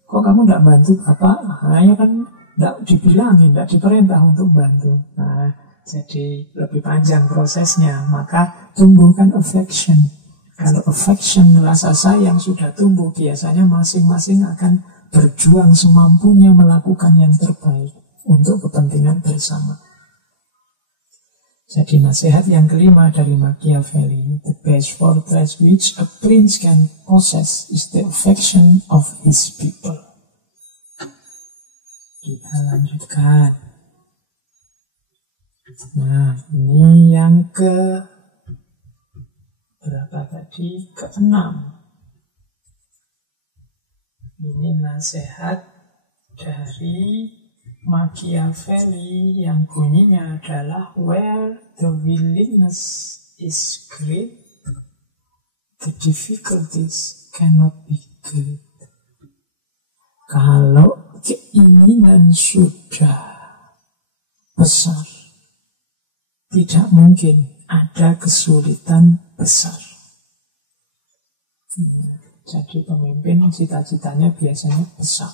Kok kamu tidak bantu bapak? Nah ya kan tidak dibilangin, tidak diperintah untuk bantu. Nah jadi lebih panjang prosesnya. Maka tumbuhkan affection. Kalau affection, rasa sayang sudah tumbuh, biasanya masing-masing akan berjuang semampunya melakukan yang terbaik untuk kepentingan bersama. Jadi nasihat yang kelima dari Machiavelli, the best fortress which a prince can possess is the affection of his people. Kita lanjutkan. Nah, ini yang berapa tadi? Keenam. Ini nasihat dari Machiavelli yang bunyinya adalah where the willingness is great, the difficulties cannot be great. Kalau keinginan sudah besar. Tidak mungkin ada kesulitan besar. Jadi pemimpin cita-citanya biasanya besar.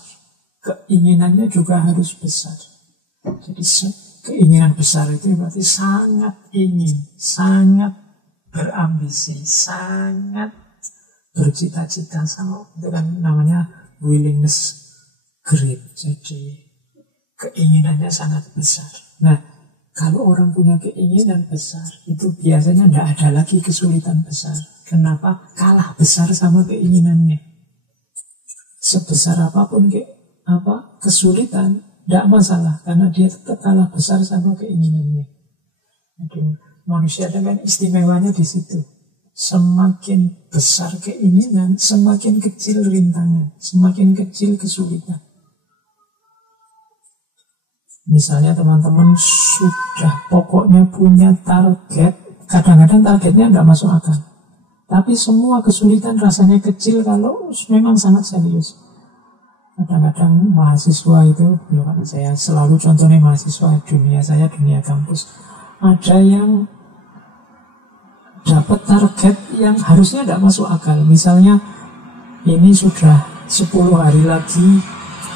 Keinginannya juga harus besar. Jadi keinginan besar itu berarti sangat ingin, sangat berambisi, sangat bercita-cita sama. Itu kan namanya willingness great. Jadi keinginannya sangat besar. Nah, kalau orang punya keinginan besar, itu biasanya tidak ada lagi kesulitan besar. Kenapa? Kalah besar sama keinginannya. Sebesar apapun kesulitan, tidak masalah. Karena dia tetap kalah besar sama keinginannya. Jadi manusia dengan istimewanya di situ. Semakin besar keinginan, semakin kecil rintangan, semakin kecil kesulitan. Misalnya teman-teman sudah pokoknya punya target, kadang-kadang targetnya tidak masuk akal. Tapi semua kesulitan rasanya kecil kalau memang sangat serius. Kadang-kadang mahasiswa itu, ya kan saya selalu contohnya mahasiswa dunia saya, dunia kampus. Ada yang dapat target yang harusnya tidak masuk akal. Misalnya ini sudah 10 hari lagi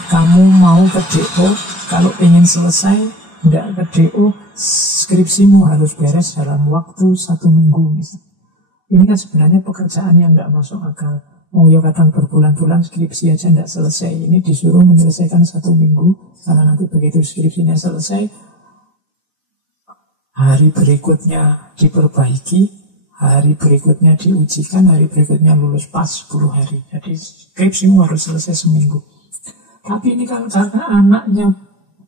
kamu mau ke DO, kalau ingin selesai tidak ke DO, skripsimu harus beres dalam waktu 1 minggu misalnya. Ini kan sebenarnya pekerjaan yang tidak masuk akal. Oh ya kadang berbulan-bulan skripsi aja tidak selesai. Ini disuruh menyelesaikan 1 minggu. Karena nanti begitu skripsinya selesai, hari berikutnya diperbaiki, hari berikutnya diujikan, hari berikutnya lulus pas 10 hari. Jadi skripsimu harus selesai seminggu. Tapi ini kalau karena anaknya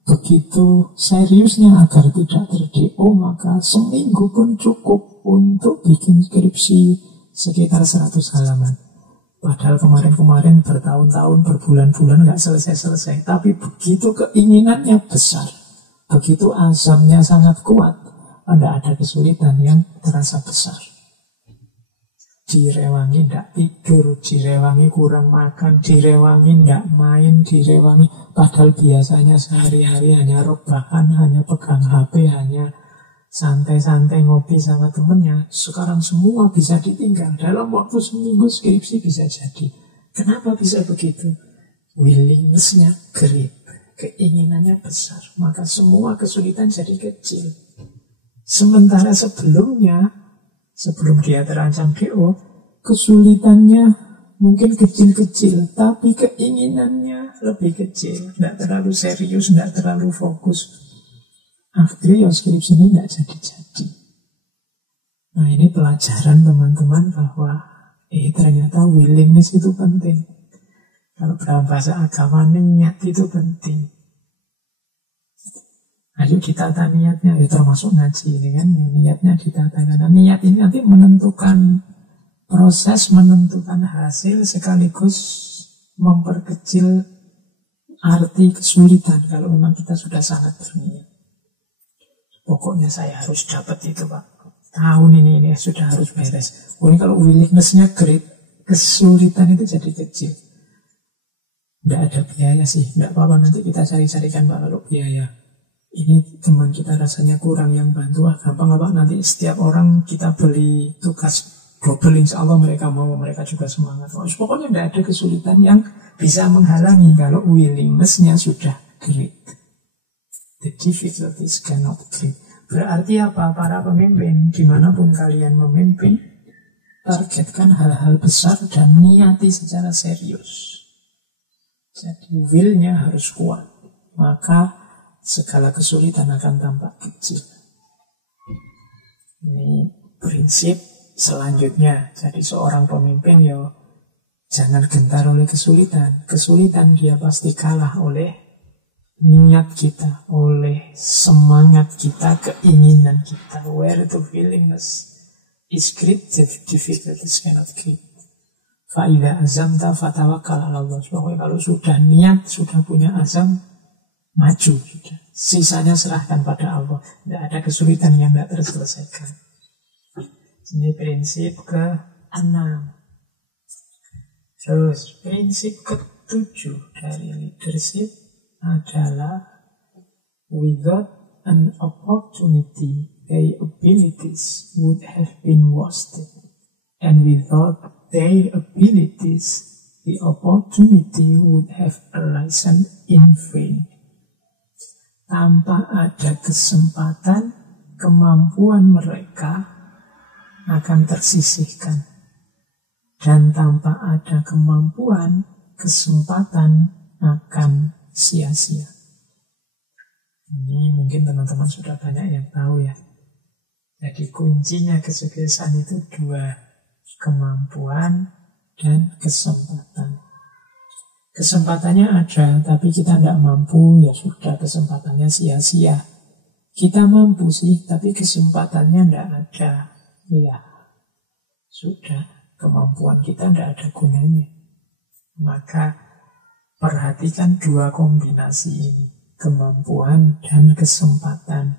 begitu seriusnya agar tidak ter-DO, maka seminggu pun cukup untuk bikin skripsi sekitar 100 halaman. Padahal kemarin-kemarin bertahun-tahun, berbulan-bulan nggak selesai-selesai. Tapi begitu keinginannya besar, begitu azamnya sangat kuat, tidak ada kesulitan yang terasa besar. Direwangi tidak tidur, direwangi kurang makan, direwangi tidak main, direwangi. Padahal biasanya sehari-hari hanya rebahan, hanya pegang HP, hanya santai-santai ngopi sama temennya. Sekarang semua bisa ditinggal. Dalam waktu seminggu skripsi bisa jadi. Kenapa bisa begitu? Willingness-nya great. Keinginannya besar. Maka semua kesulitan jadi kecil. Sementara sebelumnya, sebelum dia terancam DO, kesulitannya mungkin kecil-kecil, tapi keinginannya lebih kecil. Tidak terlalu serius, tidak terlalu fokus. Akhirnya skripsi ini tidak jadi-jadi. Nah ini pelajaran teman-teman bahwa ternyata willingness itu penting. Kalau dalam bahasa agama niat itu penting. Ayo ditata niatnya, ya termasuk ngaji ini kan, niatnya ditata. Karena niat ini nanti menentukan proses, menentukan hasil, sekaligus memperkecil arti kesulitan kalau memang kita sudah sangat berniat. Pokoknya saya harus dapat itu Pak. Tahun ini sudah harus beres. Ini kalau willingness-nya great, kesulitan itu jadi kecil. Tidak ada biaya sih, tidak apa-apa nanti kita cari-carikan Pak kalau biaya. Ini teman kita rasanya kurang yang bantu, gampang Pak nanti setiap orang kita beli tugas double, insya Allah mereka mau, mereka juga semangat. Pokoknya tidak ada kesulitan yang bisa menghalangi kalau willingness-nya sudah great. The difficulties cannot be. Berarti apa? Para pemimpin, dimanapun kalian memimpin, targetkan hal-hal besar dan niati secara serius. Jadi will-nya harus kuat. Maka segala kesulitan akan tampak kecil. Ini prinsip selanjutnya. Jadi seorang pemimpin jangan gentar oleh kesulitan. Kesulitan dia pasti kalah oleh niat kita, oleh semangat kita, keinginan kita. Where the willingness is great, the difficulties cannot great. Fa'idha azamta fatawakkal ala Allah. Pokoknya kalau sudah niat, sudah punya azam, maju sudah. Sisanya serahkan pada Allah. Tidak ada kesulitan yang tidak terselesaikan. Ini prinsip ke-6. Terus prinsip ke-7 dari leadership adalah without an opportunity, their abilities would have been wasted. And without their abilities, the opportunity would have arisen in vain. Tanpa ada kesempatan, kemampuan mereka akan tersisihkan. Dan tanpa ada kemampuan, kesempatan akan sia-sia. Ini mungkin teman-teman sudah banyak yang tahu ya. Jadi kuncinya kesuksesan itu dua, kemampuan dan kesempatan. Kesempatannya ada, tapi kita tidak mampu, ya sudah kesempatannya sia-sia. Kita mampu sih, tapi kesempatannya tidak ada. Ya, sudah, kemampuan kita tidak ada gunanya. Maka perhatikan dua kombinasi ini, kemampuan dan kesempatan.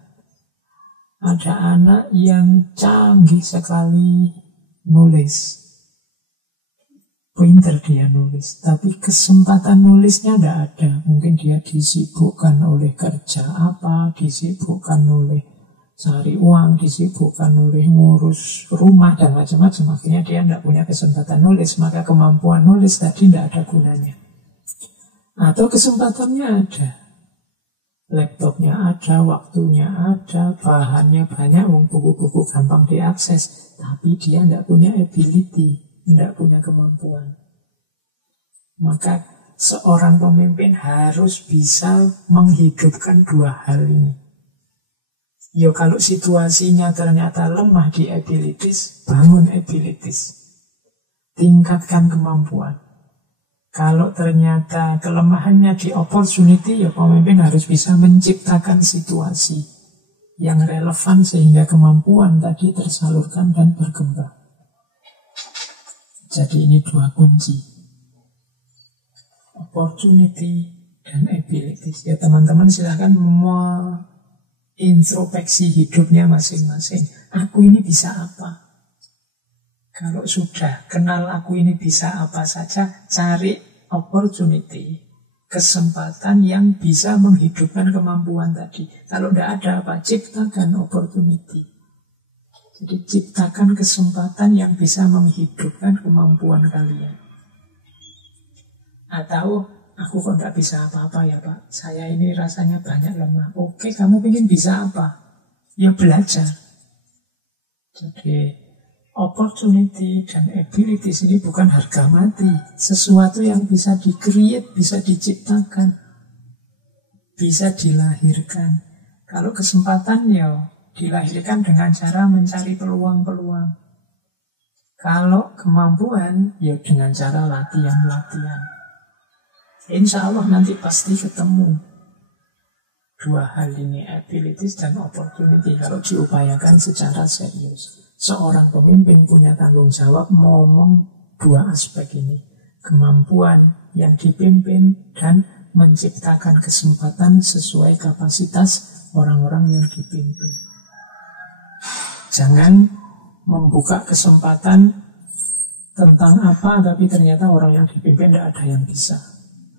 Ada anak yang canggih sekali nulis, pinter dia nulis, tapi kesempatan nulisnya tidak ada. Mungkin dia disibukkan oleh kerja apa, disibukkan oleh cari uang, disibukkan oleh ngurus rumah dan macam-macam. Akhirnya dia tidak punya kesempatan nulis, maka kemampuan nulis tadi tidak ada gunanya. Atau kesempatannya ada, laptopnya ada, waktunya ada, bahannya banyak, buku-buku gampang diakses, tapi dia tidak punya ability, tidak punya kemampuan. Maka seorang pemimpin harus bisa menghidupkan dua hal ini. Ya kalau situasinya ternyata lemah di abilities, bangun abilities, tingkatkan kemampuan. Kalau ternyata kelemahannya di opportunity, ya pemimpin harus bisa menciptakan situasi yang relevan sehingga kemampuan tadi tersalurkan dan berkembang. Jadi ini dua kunci, opportunity dan abilities. Ya teman-teman silahkan introspeksi hidupnya masing-masing. Aku ini bisa apa? Kalau sudah kenal aku ini bisa apa saja, cari opportunity, kesempatan yang bisa menghidupkan kemampuan tadi. Kalau tidak ada apa, ciptakan opportunity. Jadi ciptakan kesempatan yang bisa menghidupkan kemampuan kalian. Atau aku kok tidak bisa apa-apa ya Pak, saya ini rasanya banyak lemah. Oke, kamu ingin bisa apa? Ya belajar. Jadi opportunity dan abilities ini bukan harga mati. Sesuatu yang bisa di-create, bisa diciptakan, bisa dilahirkan. Kalau kesempatan ya dilahirkan dengan cara mencari peluang-peluang. Kalau kemampuan ya dengan cara latihan-latihan. Insya Allah nanti pasti ketemu dua hal ini, abilities dan opportunity, kalau diupayakan secara serius. Seorang pemimpin punya tanggung jawab ngomong dua aspek ini, kemampuan yang dipimpin dan menciptakan kesempatan sesuai kapasitas orang-orang yang dipimpin. Jangan membuka kesempatan tentang apa tapi ternyata orang yang dipimpin tidak ada yang bisa.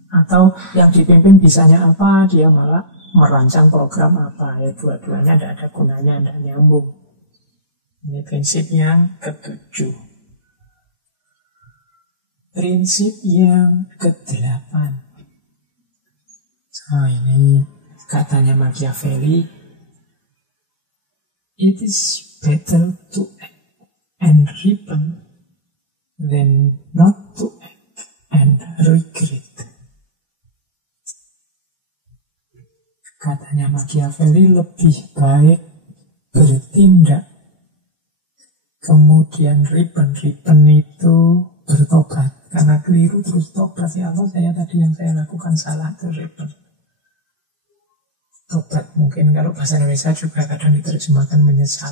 Atau yang dipimpin bisanya apa, dia malah merancang program apa. Ya dua-duanya tidak ada gunanya, tidak nyambung. Ini prinsip yang ke-7. Prinsip yang ke-8. Ini katanya Machiavelli, it is better to act and repent than not to act and regret. Katanya Machiavelli, lebih baik bertindak kemudian repent itu bertobat. Karena keliru terus tobat, ya Allah saya tadi yang saya lakukan salah, itu repent. Tobat mungkin kalau bahasa Indonesia juga kadang diterjemahkan menyesal.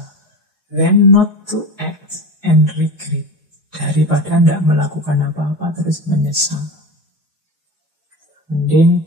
Then not to act and regret. Daripada tidak melakukan apa-apa terus menyesal. Mending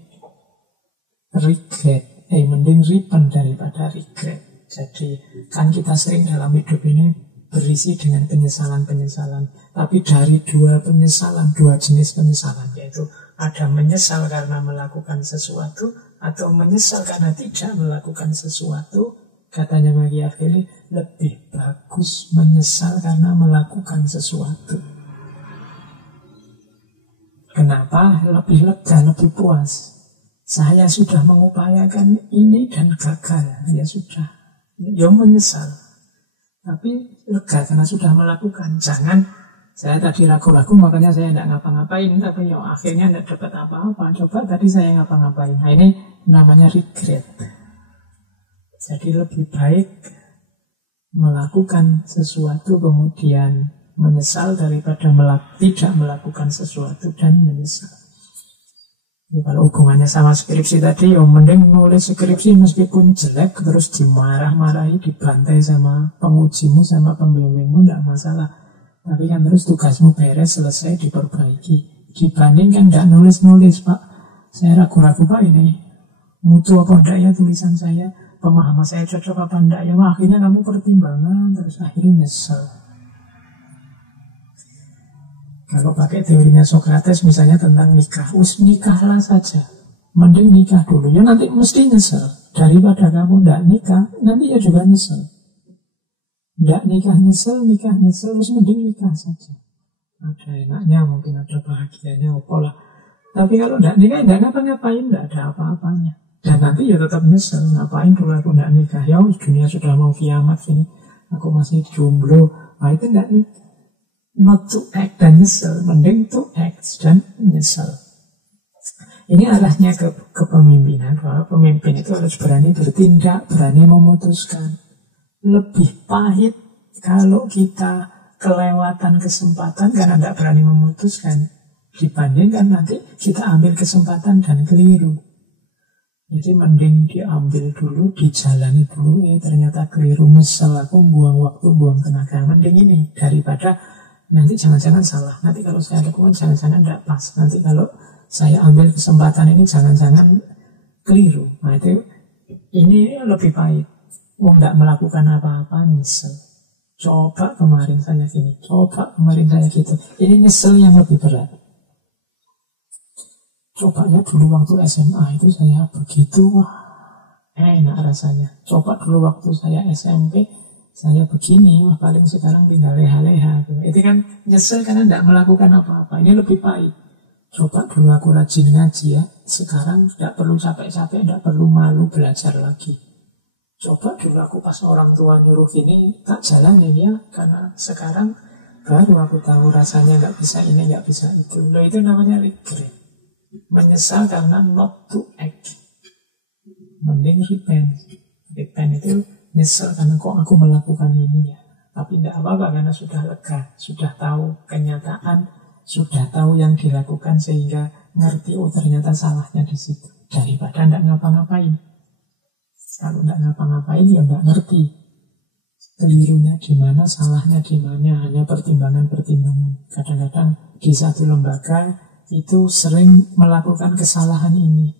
mending repent daripada regret. Jadi kan kita sering dalam hidup ini berisi dengan penyesalan-penyesalan. Tapi dari dua penyesalan, dua jenis penyesalan, yaitu ada menyesal karena melakukan sesuatu, atau menyesal karena tidak melakukan sesuatu, katanya Machiavelli, lebih bagus menyesal karena melakukan sesuatu. Kenapa? Lebih lega, lebih puas. Saya sudah mengupayakan ini dan gagal. Ya sudah, ya menyesal. Tapi lega karena sudah melakukan. Jangan, saya tadi ragu-ragu makanya saya tidak ngapa-ngapain, tapi ya akhirnya tidak dapat apa-apa. Coba tadi saya ngapa-ngapain. Nah ini namanya regret. Jadi lebih baik melakukan sesuatu kemudian menyesal daripada tidak melakukan sesuatu dan menyesal. Ya, kalau hubungannya sama skripsi tadi, ya mending nulis skripsi meskipun jelek terus dimarah-marahi, dibantai sama pengujimu, sama pembimbingmu, tidak masalah. Tapi kan terus tugasmu beres, selesai, diperbaiki. Dibandingkan tidak nulis-nulis, Pak. Saya ragu-ragu, Pak, ini mutu apa enggak ya tulisan saya, pemahaman saya cocok apa enggak ya. Wah, akhirnya kamu pertimbangan, terus akhirnya nyesel. Kalau pakai teorinya Socrates misalnya tentang nikah, nikahlah saja. Mending nikah dulu, ya nanti mesti nyesel. Daripada kamu tidak nikah, nanti ya juga nyesel. Tidak nikah nyesel, terus mending nikah saja. Ada enaknya, mungkin ada bahagianya, apalah. Tapi kalau tidak nikah, tidak ngapa-ngapain, tidak ada apa-apanya. Dan nanti ya tetap nyesel, ngapain dulu aku tidak nikah. Ya dunia sudah mau kiamat ini, aku masih jomblo. Nah itu tidak nikah. Not to act dan nyesel, mending to act dan nyesel. Ini arahnya ke kepemimpinan, bahwa pemimpin itu harus berani bertindak, berani memutuskan. Lebih pahit kalau kita kelewatan kesempatan karena tidak berani memutuskan, dibandingkan nanti kita ambil kesempatan dan keliru. Jadi mending diambil dulu, dijalani dulu, ternyata keliru, nyesel, aku buang waktu, buang tenaga. Mending ini daripada nanti jangan-jangan salah. Nanti kalau saya lakukan jangan-jangan tidak pas. Nanti kalau saya ambil kesempatan ini jangan-jangan keliru. Nah itu, ini lebih baik. Tidak melakukan apa-apa, nyesel. Coba kemarin saya gini, coba kemarin saya gitu. Ini nyesel yang lebih berat. Cobanya dulu waktu SMA itu saya begitu, wah enak rasanya. Coba dulu waktu saya SMP, saya begini, wah paling sekarang tinggal leha-leha. Itu kan nyesel karena tidak melakukan apa-apa. Ini lebih baik. Coba dulu aku rajin ngaji ya. Sekarang tidak perlu capek-capek, tidak perlu malu belajar lagi. Coba dulu aku pas orang tua nyuruh ini, tak jalanin ya. Karena sekarang baru aku tahu rasanya nggak bisa ini, nggak bisa itu. Loh itu namanya regret. Menyesal karena not to act. Mending repent. Repent itu nyesel karena kok aku melakukan ini ya. Tapi tidak apa-apa karena sudah lega, sudah tahu kenyataan, sudah tahu yang dilakukan sehingga ngerti oh ternyata salahnya di situ. Daripada tidak ngapa-ngapain. Kalau tidak ngapa-ngapain ya tidak ngerti kelirunya di mana, salahnya di mana, hanya pertimbangan-pertimbangan. Kadang-kadang di satu lembaga itu sering melakukan kesalahan ini.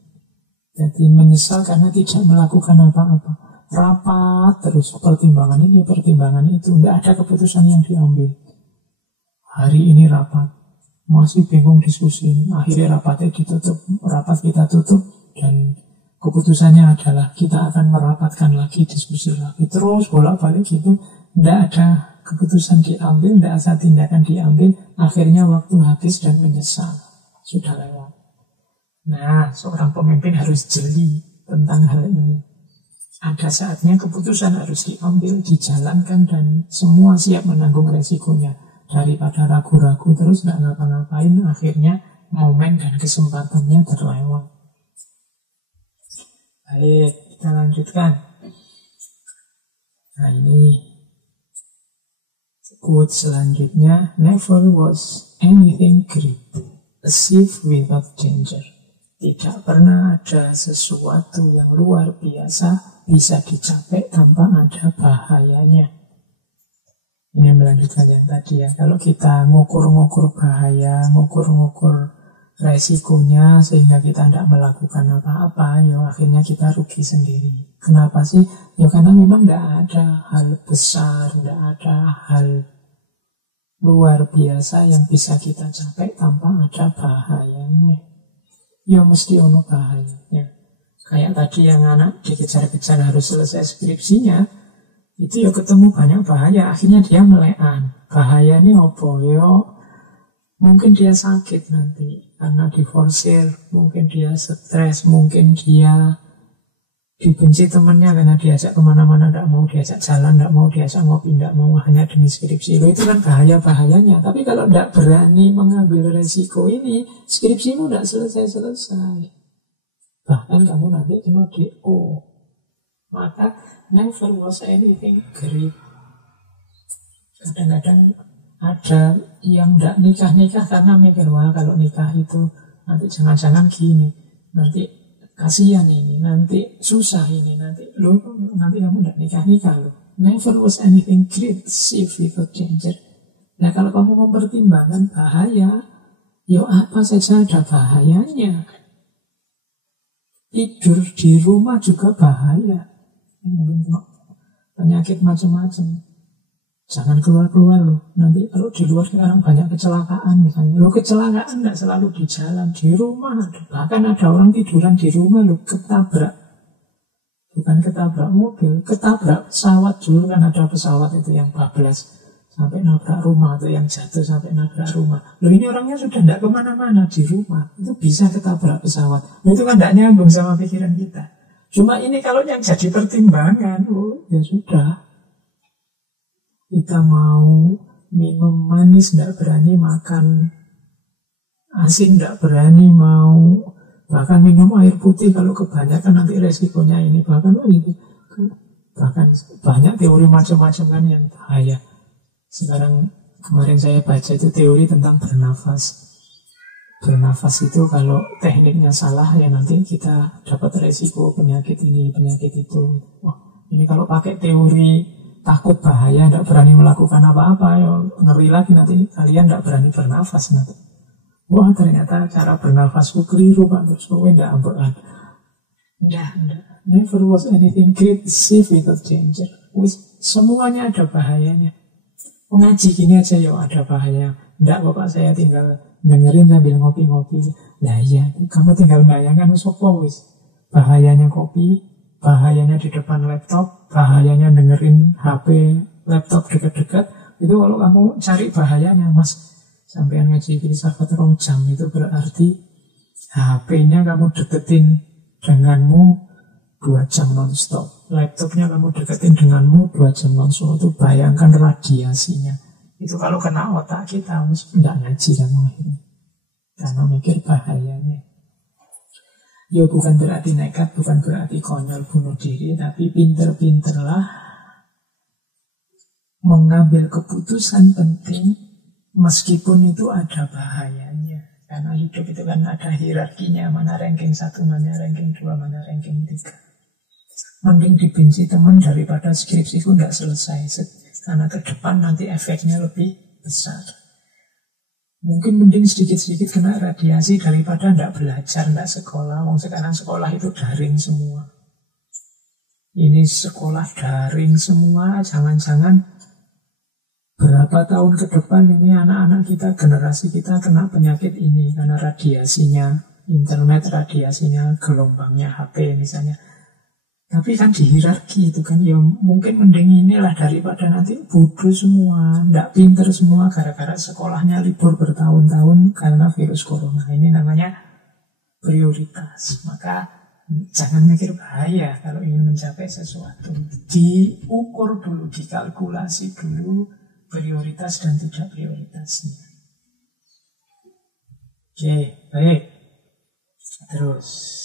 Jadi menyesal karena tidak melakukan apa-apa. Rapat terus pertimbangan ini, pertimbangan itu, tidak ada keputusan yang diambil. Hari ini rapat, masih bingung diskusi, akhirnya rapatnya ditutup, rapat kita tutup, dan keputusannya adalah kita akan merapatkan lagi, diskusi lagi, terus bolak-balik gitu, tidak ada keputusan diambil, tidak ada tindakan diambil, akhirnya waktu habis dan menyesal, sudah lewat. Nah, seorang pemimpin harus jeli tentang hal ini. Ada saatnya keputusan harus diambil, dijalankan, dan semua siap menanggung resikonya. Daripada ragu-ragu terus tidak ngapa-ngapain, akhirnya momen dan kesempatannya terlewat. Baik, kita lanjutkan. Nah ini quote selanjutnya. Never was anything great achieved without danger. Tidak pernah ada sesuatu yang luar biasa bisa dicapai tanpa ada bahayanya. Ini melanjutkan yang tadi ya. Kalau kita ngukur-ngukur bahaya, ngukur-ngukur resikonya sehingga kita tidak melakukan apa-apa, ya akhirnya kita rugi sendiri. Kenapa sih? Ya karena memang tidak ada hal besar, tidak ada hal luar biasa yang bisa kita capai tanpa ada bahayanya. Ya mesti ono bahayanya. Kayak tadi yang anak dikejar-kejar harus selesai skripsinya, itu ya ketemu banyak bahaya. Akhirnya dia melekan. Bahaya ini apa? Yo, mungkin dia sakit nanti karena diforsir. Mungkin dia stres. Mungkin dia dibenci temannya karena diajak kemana-mana, tidak mau diajak jalan, tidak mau diajak ngopi, tidak mau, hanya demi skripsi. Itu kan bahaya-bahayanya. Tapi kalau tidak berani mengambil resiko ini, skripsimu tidak selesai-selesai. Bahkan kamu nanti kena DO. Maka never was anything great. Kadang-kadang ada yang tidak nikah-nikah karena mikir, wah kalau nikah itu nanti jangan-jangan gini, nanti kasihan ini, nanti susah ini, nanti kamu tidak nikah-nikah loh. Never was anything great, safe without danger. Nah kalau kamu mempertimbangkan bahaya, ya apa saja ada bahayanya. Tidur di rumah juga bahaya. Penyakit macam-macam. Jangan keluar-keluar loh. Nanti kalau di luar sekarang banyak kecelakaan misalnya. Loh kecelakaan tidak selalu di jalan, di rumah. Bahkan ada orang tiduran di rumah loh, ketabrak. Bukan ketabrak mobil, ketabrak pesawat dulu. Kan ada pesawat itu yang bablas sampai nabrak rumah, atau yang jatuh sampai nabrak rumah. Loh ini orangnya sudah tidak kemana-mana di rumah, itu bisa ketabrak pesawat. Loh, itu kan tidak nyambung sama pikiran kita. Cuma ini kalau yang jadi pertimbangan, oh ya sudah. Kita mau minum manis tidak berani, makan asin tidak berani, mau bahkan minum air putih kalau kebanyakan nanti resikonya ini. Bahkan banyak teori macam-macam kan yang bahaya. Sekarang kemarin saya baca itu teori tentang bernafas. Bernafas itu kalau tekniknya salah ya nanti kita dapat resiko penyakit ini, penyakit itu. Wah, ini kalau pakai teori takut bahaya, tidak berani melakukan apa-apa, ya ngeri lagi nanti kalian tidak berani bernafas nanti. Wah ternyata cara bernafasku keliru Pak, terus kowe tidak ambekan. Enggak. Never was anything great, safe without danger. Semuanya ada bahayanya. Ngaji gini aja ya ada bahaya. Enggak Bapak, saya tinggal dengerin sambil ngopi-ngopi. Lah iya, kamu tinggal bayangkan sopo wis. Bahayanya kopi, bahayanya di depan laptop, bahayanya dengerin HP laptop dekat-dekat. Itu kalau kamu cari bahayanya, Mas, sampean ngaji filsafat 2 jam, itu berarti HP-nya kamu deketin denganmu 2 jam non-stop. Laptopnya kamu deketin denganmu 2 jam non-stop. Itu bayangkan radiasinya. Itu kalau kena otak kita, tidak ngaji kan akhirnya. Karena mikir bahayanya. Ya bukan berarti nekat, bukan berarti konyol bunuh diri, tapi pinter-pinterlah mengambil keputusan penting meskipun itu ada bahayanya. Karena hidup itu kan ada hierarkinya, mana ranking 1, mana ranking 2, mana ranking 3. Mending dibenci teman daripada skripsiku tidak selesai, karena ke depan nanti efeknya lebih besar. Mungkin mending sedikit-sedikit kena radiasi daripada tidak belajar, tidak sekolah. Wong sekarang sekolah itu daring semua. Ini sekolah daring semua, jangan-jangan berapa tahun ke depan ini anak-anak kita, generasi kita kena penyakit ini karena radiasinya, internet, radiasinya, gelombangnya HP misalnya. Tapi kan di hierarki itu kan, ya mungkin mending inilah daripada nanti bodoh semua, tidak pinter semua gara-gara sekolahnya libur bertahun-tahun karena virus corona. Ini namanya prioritas. Maka jangan mikir bahaya kalau ingin mencapai sesuatu. Diukur dulu, dikalkulasi dulu prioritas dan tidak prioritasnya. Oke, baik. Terus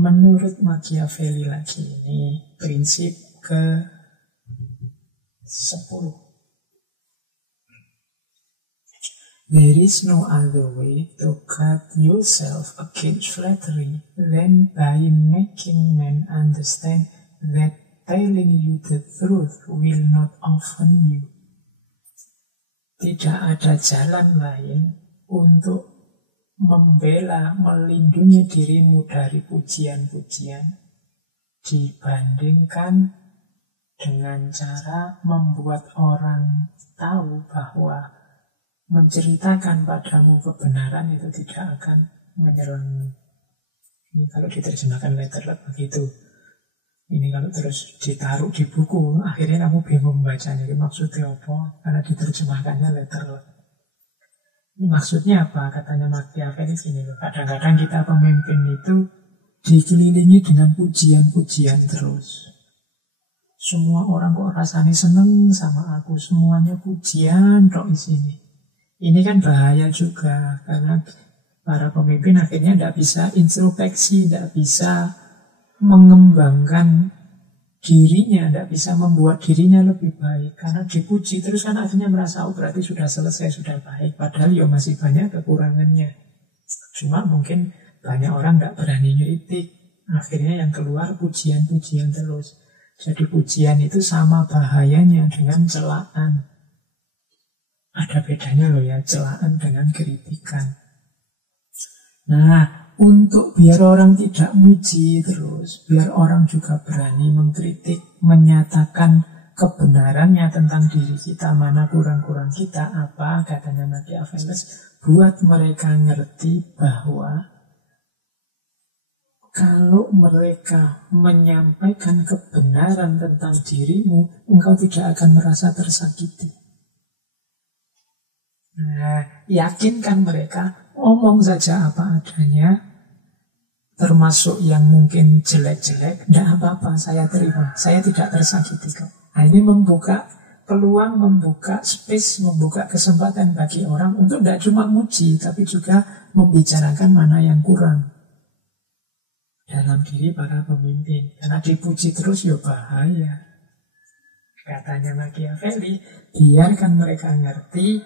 menurut Machiavelli lagi, ini prinsip ke-10. There is no other way to guard yourself against flattery than by making men understand that telling you the truth will not offend you. Tidak ada jalan lain untuk membela, melindungi dirimu dari pujian-pujian dibandingkan dengan cara membuat orang tahu bahwa menceritakan padamu kebenaran itu tidak akan menyerangmu. Ini kalau diterjemahkan letterlek begitu. Ini kalau terus ditaruh di buku, akhirnya kamu bingung membacanya. Ini maksudnya apa? Karena diterjemahkannya letterlek. Ini maksudnya apa? Katanya Machiavelli gini loh. Kadang-kadang kita pemimpin itu dikelilingi dengan pujian-pujian terus. Semua orang kok rasanya seneng sama aku. Semuanya pujian tok isinya. Ini kan bahaya juga. Karena para pemimpin akhirnya tidak bisa introspeksi, tidak bisa mengembangkan dirinya, tidak bisa membuat dirinya lebih baik. Karena dipuji terus kan akhirnya merasa, oh berarti sudah selesai, sudah baik. Padahal ya masih banyak kekurangannya. Cuma mungkin banyak orang tidak berani kritik. Akhirnya yang keluar pujian-pujian terus. Jadi pujian itu sama bahayanya dengan celaan. Ada bedanya loh ya, celaan dengan kritikan. Nah, untuk biar orang tidak muji terus, biar orang juga berani mengkritik, menyatakan kebenarannya tentang diri kita, mana kurang-kurang kita, apa katanya Machiavelli, buat mereka ngerti bahwa kalau mereka menyampaikan kebenaran tentang dirimu, engkau tidak akan merasa tersakiti. Nah, yakinkan mereka, omong saja apa adanya, termasuk yang mungkin jelek-jelek, tidak apa-apa, saya terima, saya tidak tersakiti kok. Nah, ini membuka peluang, membuka space, membuka kesempatan bagi orang untuk tidak cuma muji, tapi juga membicarakan mana yang kurang dalam diri para pemimpin. Karena dipuji terus ya bahaya. Katanya Machiavelli, biarkan mereka ngerti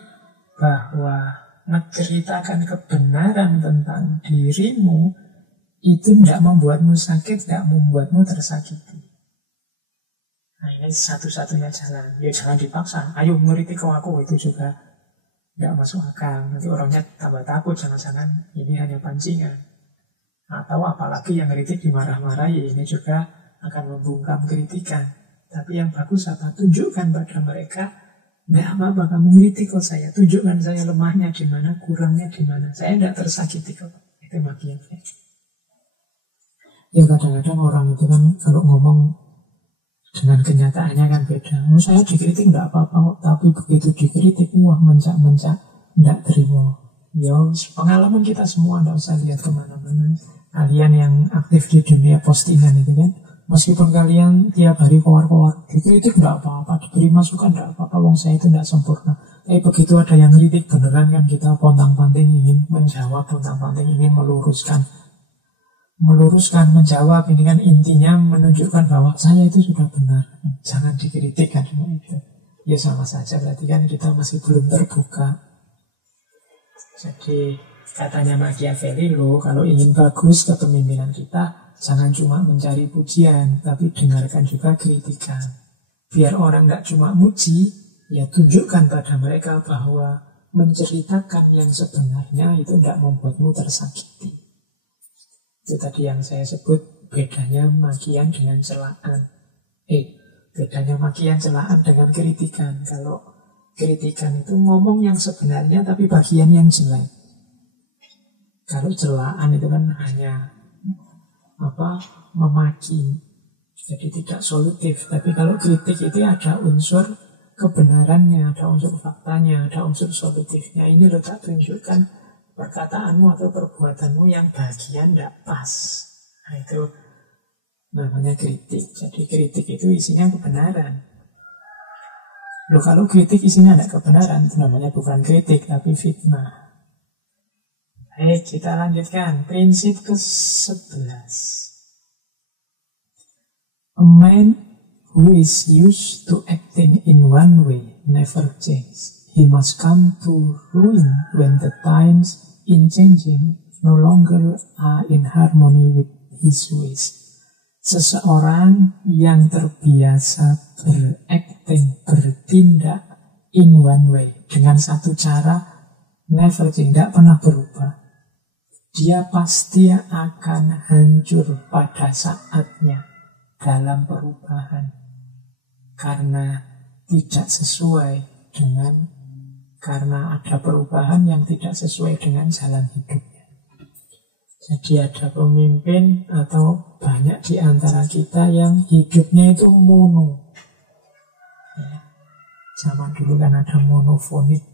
bahwa menceritakan kebenaran tentang dirimu itu tidak membuatmu sakit, tidak membuatmu tersakiti. Nah, ini satu-satunya jalan. Ya jangan dipaksa. Ayo ngeritik ke aku, itu juga tidak masuk akal. Nanti orangnya tambah takut, jangan-jangan ini hanya pancingan. Atau apalagi yang ngeritik dimarah-marahi, ini juga akan membungkam kritikan. Tapi yang bagus apa? Tunjukkan pada mereka, tidak apa-apa kamu ngeritik kok saya. Tunjukkan saya lemahnya di mana, kurangnya di mana. Saya tidak tersakiti kok. Itu Machiavelli. Ya kadang-kadang orang itu kan kalau ngomong dengan kenyataannya kan beda. Saya dikritik tidak apa-apa, tapi begitu dikritik, wah mencak-mencak, tidak terima. Ya pengalaman kita semua, tidak usah lihat kemana-mana. Kalian yang aktif di dunia postingan itu kan, meskipun kalian tiap hari keluar-keluar, dikritik tidak apa-apa, diberi masukan tidak apa-apa, wong saya itu tidak sempurna. Tapi begitu ada yang kritik beneran kan kita pontang-panting ingin menjawab, pontang-panting ingin meluruskan, menjawab. Ini kan intinya menunjukkan bahwa saya itu sudah benar. Jangan dikritik kan semua itu. Ya sama saja, berarti kan kita masih belum terbuka. Jadi katanya Machiavelli loh, kalau ingin bagus kepemimpinan kita, jangan cuma mencari pujian, tapi dengarkan juga kritikan. Biar orang gak cuma muji, ya tunjukkan pada mereka bahwa menceritakan yang sebenarnya itu tidak membuatmu tersakiti. Itu tadi yang saya sebut bedanya makian dengan celaan. Bedanya makian celaan dengan kritikan. Kalau kritikan itu ngomong yang sebenarnya tapi bagian yang jelek. Kalau celaan itu kan hanya memaki. Jadi tidak solutif. Tapi kalau kritik itu ada unsur kebenarannya, ada unsur faktanya, ada unsur solutifnya. Ini lo tak tunjukkan perkataanmu atau perbuatanmu yang bagian tidak pas. Nah itu namanya kritik. Jadi kritik itu isinya kebenaran. Loh kalau kritik isinya tidak kebenaran, itu namanya bukan kritik tapi fitnah. Baik, kita lanjutkan. Prinsip ke-11. A man who is used to acting in one way never changes. He must come to ruin when the times in changing no longer are in harmony with his ways. Seseorang yang terbiasa bertindak in one way, dengan satu cara, never change, tidak pernah berubah. Dia pasti akan hancur pada saatnya dalam perubahan. Karena tidak sesuai dengan, karena ada perubahan yang tidak sesuai dengan jalan hidupnya. Jadi ada pemimpin atau banyak di antara kita yang hidupnya itu mono. Ya. Zaman dulu kan ada monofonik.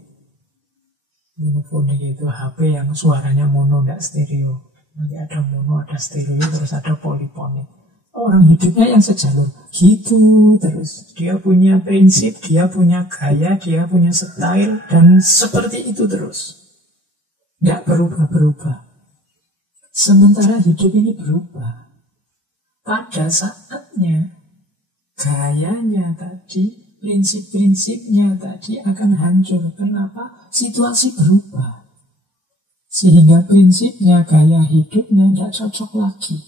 Monofonik itu HP yang suaranya mono, tidak stereo. Nanti ada mono, ada stereo, terus ada polifonik. Orang hidupnya yang sejalur gitu terus. Dia punya prinsip, dia punya gaya, dia punya style, dan seperti itu terus. Tidak berubah-berubah. Sementara hidup ini berubah. Pada saatnya, gayanya tadi, prinsip-prinsipnya tadi akan hancur. Kenapa? Situasi berubah. Sehingga prinsipnya, gaya hidupnya tidak cocok lagi.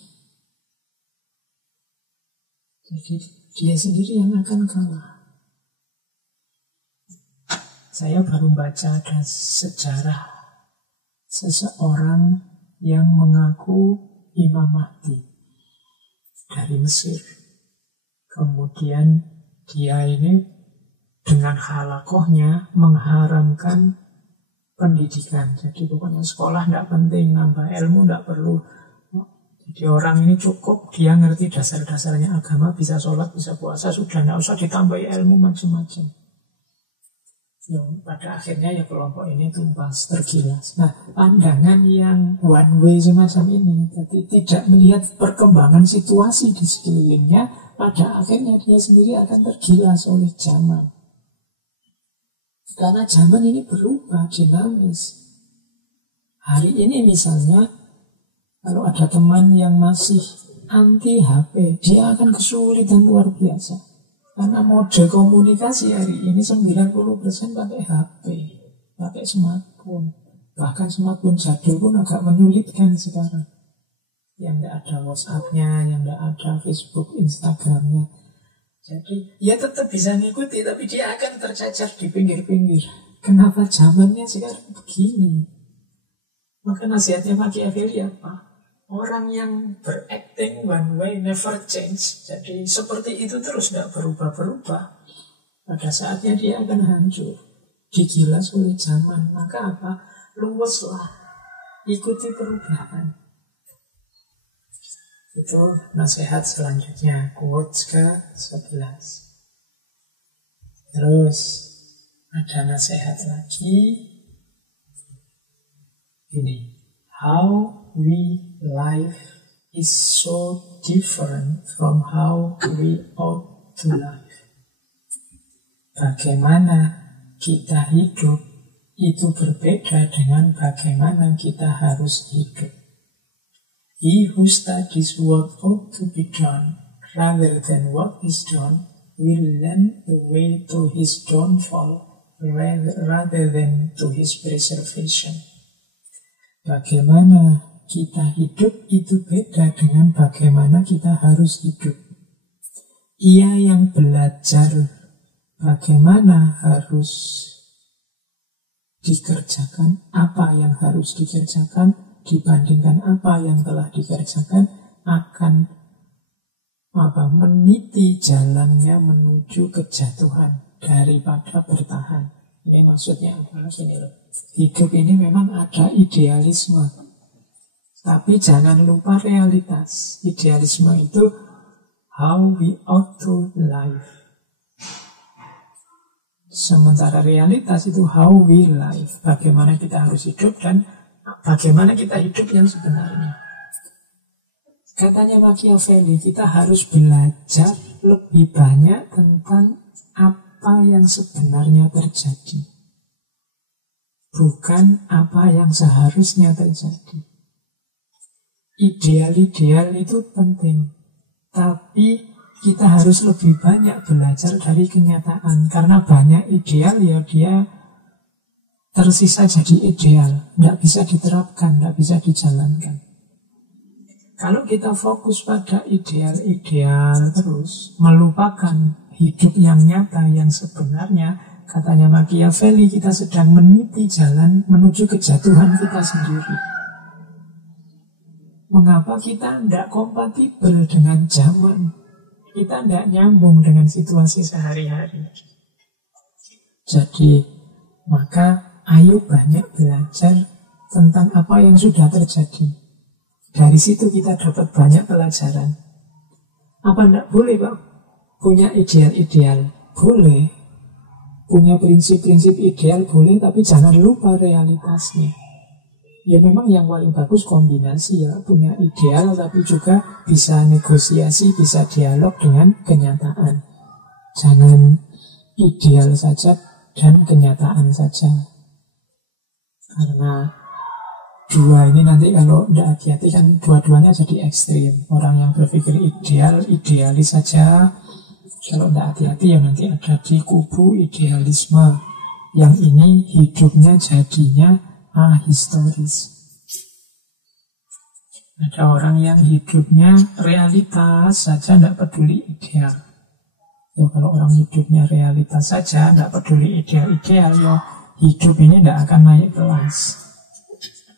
Jadi dia sendiri yang akan kalah. Saya baru baca ada sejarah seseorang yang mengaku Imam Mahdi dari Mesir. Kemudian dia ini dengan halakohnya mengharamkan pendidikan. Jadi pokoknya sekolah tidak penting, nambah ilmu tidak perlu. Jadi orang ini cukup dia ngerti dasar-dasarnya agama, bisa sholat, bisa puasa, sudah tidak usah ditambahi ilmu macam-macam. Yang pada akhirnya ya kelompok ini tumbas tergilas. Nah, pandangan yang one way semacam ini, jadi tidak melihat perkembangan situasi di sekelilingnya, pada akhirnya dia sendiri akan tergilas oleh zaman. Karena zaman ini berubah, dinamis. Hari ini misalnya, kalau ada teman yang masih anti HP, dia akan kesulitan luar biasa. Karena mode komunikasi hari ini 90% pakai HP, pakai smartphone. Bahkan smartphone jadul pun agak menyulitkan sekarang. Yang tidak ada WhatsApp-nya, yang tidak ada Facebook, Instagram-nya. Jadi ya tetap bisa ngikuti, tapi dia akan tercacar di pinggir-pinggir. Kenapa zamannya sekarang begini? Maka nasihatnya Machiavelli apa? Orang yang berakting one way never change. Jadi seperti itu terus, tidak berubah-berubah. Pada saatnya dia akan hancur, digilas oleh zaman. Maka apa? Luweslah, ikuti perubahan. Itu nasihat selanjutnya, quotes ke-11. Terus ada nasihat lagi. Ini, how we live is so different from how we ought to live. Bagaimana kita hidup itu berbeda dengan bagaimana kita harus hidup. He who studies what ought to be done rather than what is done will learn the way to his downfall rather than to his preservation. Bagaimana kita hidup itu beda dengan bagaimana kita harus hidup. Ia yang belajar bagaimana harus dikerjakan, apa yang harus dikerjakan dibandingkan apa yang telah dikerjakan, akan meniti jalannya menuju kejatuhan daripada bertahan. Ini maksudnya apa? Gini loh. Hidup ini memang ada idealisme, tapi jangan lupa realitas. Idealisme itu how we ought to live. Sementara realitas itu how we live. Bagaimana kita harus hidup dan bagaimana kita hidup yang sebenarnya. Katanya Machiavelli, kita harus belajar lebih banyak tentang apa yang sebenarnya terjadi, bukan apa yang seharusnya terjadi. Ideal-ideal itu penting, tapi kita harus lebih banyak belajar dari kenyataan. Karena banyak ideal ya dia tersisa jadi ideal, tidak bisa diterapkan, tidak bisa dijalankan. Kalau kita fokus pada ideal-ideal terus, melupakan hidup yang nyata, yang sebenarnya, katanya Machiavelli, kita sedang meniti jalan menuju kejatuhan kita sendiri. Mengapa kita tidak kompatibel dengan zaman? Kita tidak nyambung dengan situasi sehari-hari. Jadi, maka ayo banyak belajar tentang apa yang sudah terjadi. Dari situ kita dapat banyak pelajaran. Apa enggak boleh Pak punya ideal-ideal? Boleh. Punya prinsip-prinsip ideal boleh, tapi jangan lupa realitasnya. Ya memang yang paling bagus kombinasi ya, punya ideal tapi juga bisa negosiasi, bisa dialog dengan kenyataan. Jangan ideal saja dan kenyataan saja. Karena dua ini nanti kalau tidak hati-hati kan dua-duanya jadi ekstrim. Orang yang berpikir ideal, idealis saja. Kalau tidak hati-hati ya nanti ada di kubu idealisme. Yang ini hidupnya jadinya ahistoris. Ada orang yang hidupnya realitas saja, tidak peduli ideal. Ya kalau orang hidupnya realitas saja, tidak peduli ideal-ideal, ya hidup ini tidak akan naik kelas.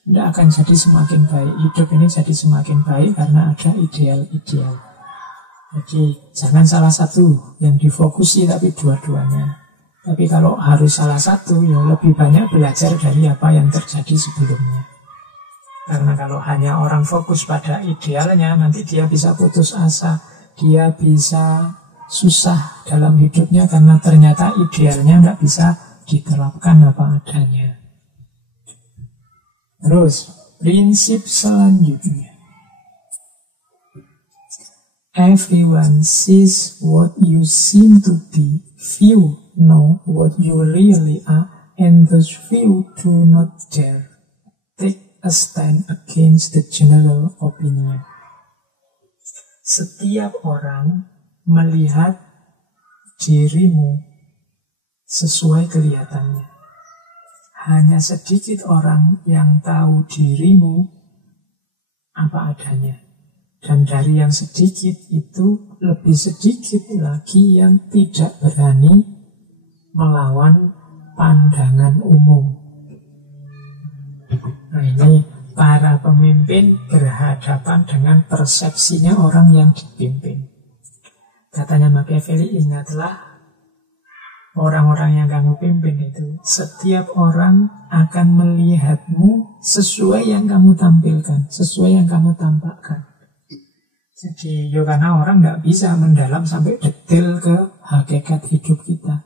Tidak akan jadi semakin baik. Hidup ini jadi semakin baik karena ada ideal-ideal. Jadi jangan salah satu yang difokusi, tapi dua-duanya. Tapi kalau harus salah satu, ya lebih banyak belajar dari apa yang terjadi sebelumnya. Karena kalau hanya orang fokus pada idealnya, nanti dia bisa putus asa. Dia bisa susah dalam hidupnya karena ternyata idealnya tidak bisa diterapkan apa adanya. Terus, prinsip selanjutnya. Everyone sees what you seem to be. Few know what you really are, and those few do not dare take a stand against the general opinion. Setiap orang melihat dirimu sesuai kelihatannya. Hanya sedikit orang yang tahu dirimu apa adanya. Dan dari yang sedikit itu lebih sedikit lagi yang tidak berani melawan pandangan umum. Nah ini para pemimpin berhadapan dengan persepsinya orang yang dipimpin. Katanya Machiavelli, ingatlah orang-orang yang kamu pimpin itu, setiap orang akan melihatmu sesuai yang kamu tampilkan, sesuai yang kamu tampakkan. Jadi, karena orang nggak bisa mendalam sampai detail ke hakikat hidup kita.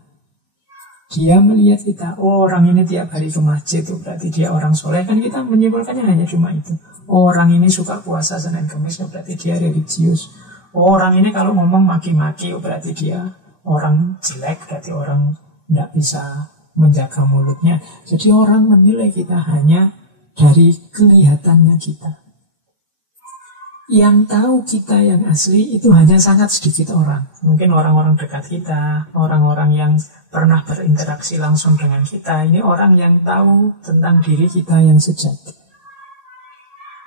Dia melihat kita, oh orang ini tiap hari ke masjid, itu berarti dia orang soleh. Kan kita menyimpulkannya hanya cuma itu. Oh, orang ini suka puasa Senin Kamis, berarti dia religius. Oh, orang ini kalau ngomong maki-maki, berarti dia orang jelek, berarti orang tidak bisa menjaga mulutnya. Jadi orang menilai kita hanya dari kelihatannya kita. Yang tahu kita yang asli itu hanya sangat sedikit orang. Mungkin orang-orang dekat kita, orang-orang yang pernah berinteraksi langsung dengan kita. Ini orang yang tahu tentang diri kita yang sejati.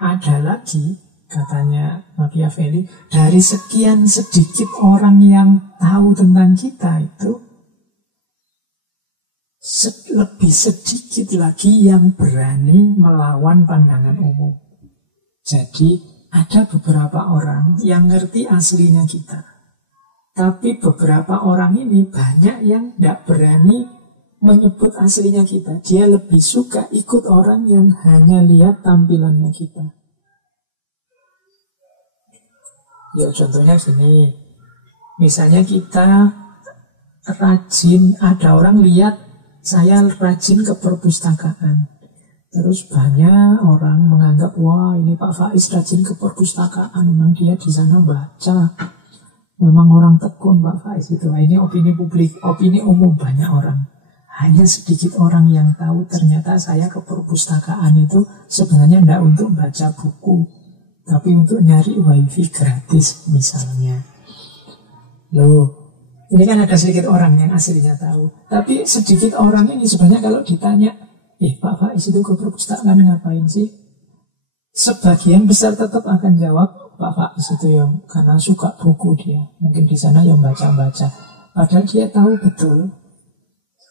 Ada lagi, katanya Machiavelli, dari sekian sedikit orang yang tahu tentang kita itu, lebih sedikit lagi yang berani melawan pandangan umum. Jadi ada beberapa orang yang ngerti aslinya kita. Tapi beberapa orang ini banyak yang tidak berani menyebut aslinya kita. Dia lebih suka ikut orang yang hanya lihat tampilannya kita. Ya contohnya gini. Misalnya kita rajin, ada orang lihat saya rajin ke perpustakaan. Terus banyak orang menganggap, wah ini Pak Faiz rajin ke perpustakaan, memang dia di sana baca. Memang orang tekun Pak Faiz itu. Ini opini publik, opini umum banyak orang. Hanya sedikit orang yang tahu ternyata saya ke perpustakaan itu sebenarnya tidak untuk baca buku, tapi untuk nyari wifi gratis misalnya. Loh, ini kan ada sedikit orang yang aslinya tahu. Tapi sedikit orang ini sebenarnya kalau ditanya, Pak Faiz itu ke perpustakaan ngapain sih? Sebagian besar tetap akan jawab, Pak Faiz itu yang karena suka buku dia. Mungkin di sana yang baca-baca. Padahal dia tahu betul,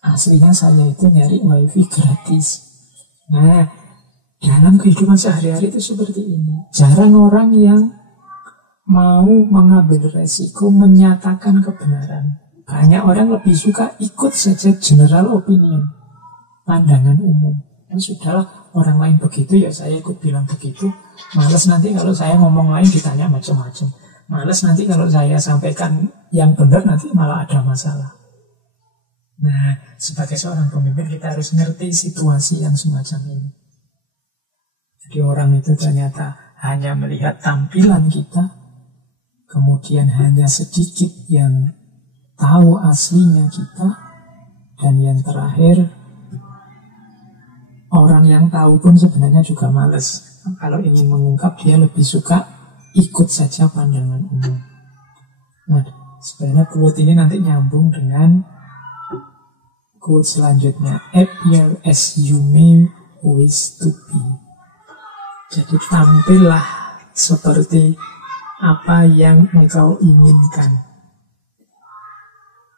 aslinya saya itu nyari wifi gratis. Nah, dalam kehidupan sehari-hari itu seperti ini. Jarang orang yang mau mengambil resiko menyatakan kebenaran. Banyak orang lebih suka ikut saja general opinion, pandangan umum. Ya sudahlah, orang lain begitu ya saya ikut bilang begitu. Males nanti kalau saya ngomong lain ditanya macam-macam. Males nanti kalau saya sampaikan yang benar nanti malah ada masalah. Nah, sebagai seorang pemimpin kita harus ngerti situasi yang semacam ini. Jadi orang itu ternyata hanya melihat tampilan kita, kemudian hanya sedikit yang tahu aslinya kita, dan yang terakhir, orang yang tahu pun sebenarnya juga males. Kalau ingin mengungkap, dia lebih suka ikut saja pandangan umum. Nah, sebenarnya quote ini nanti nyambung dengan quote selanjutnya. Appear as you may wish to be. Jadi tampillah seperti apa yang engkau inginkan.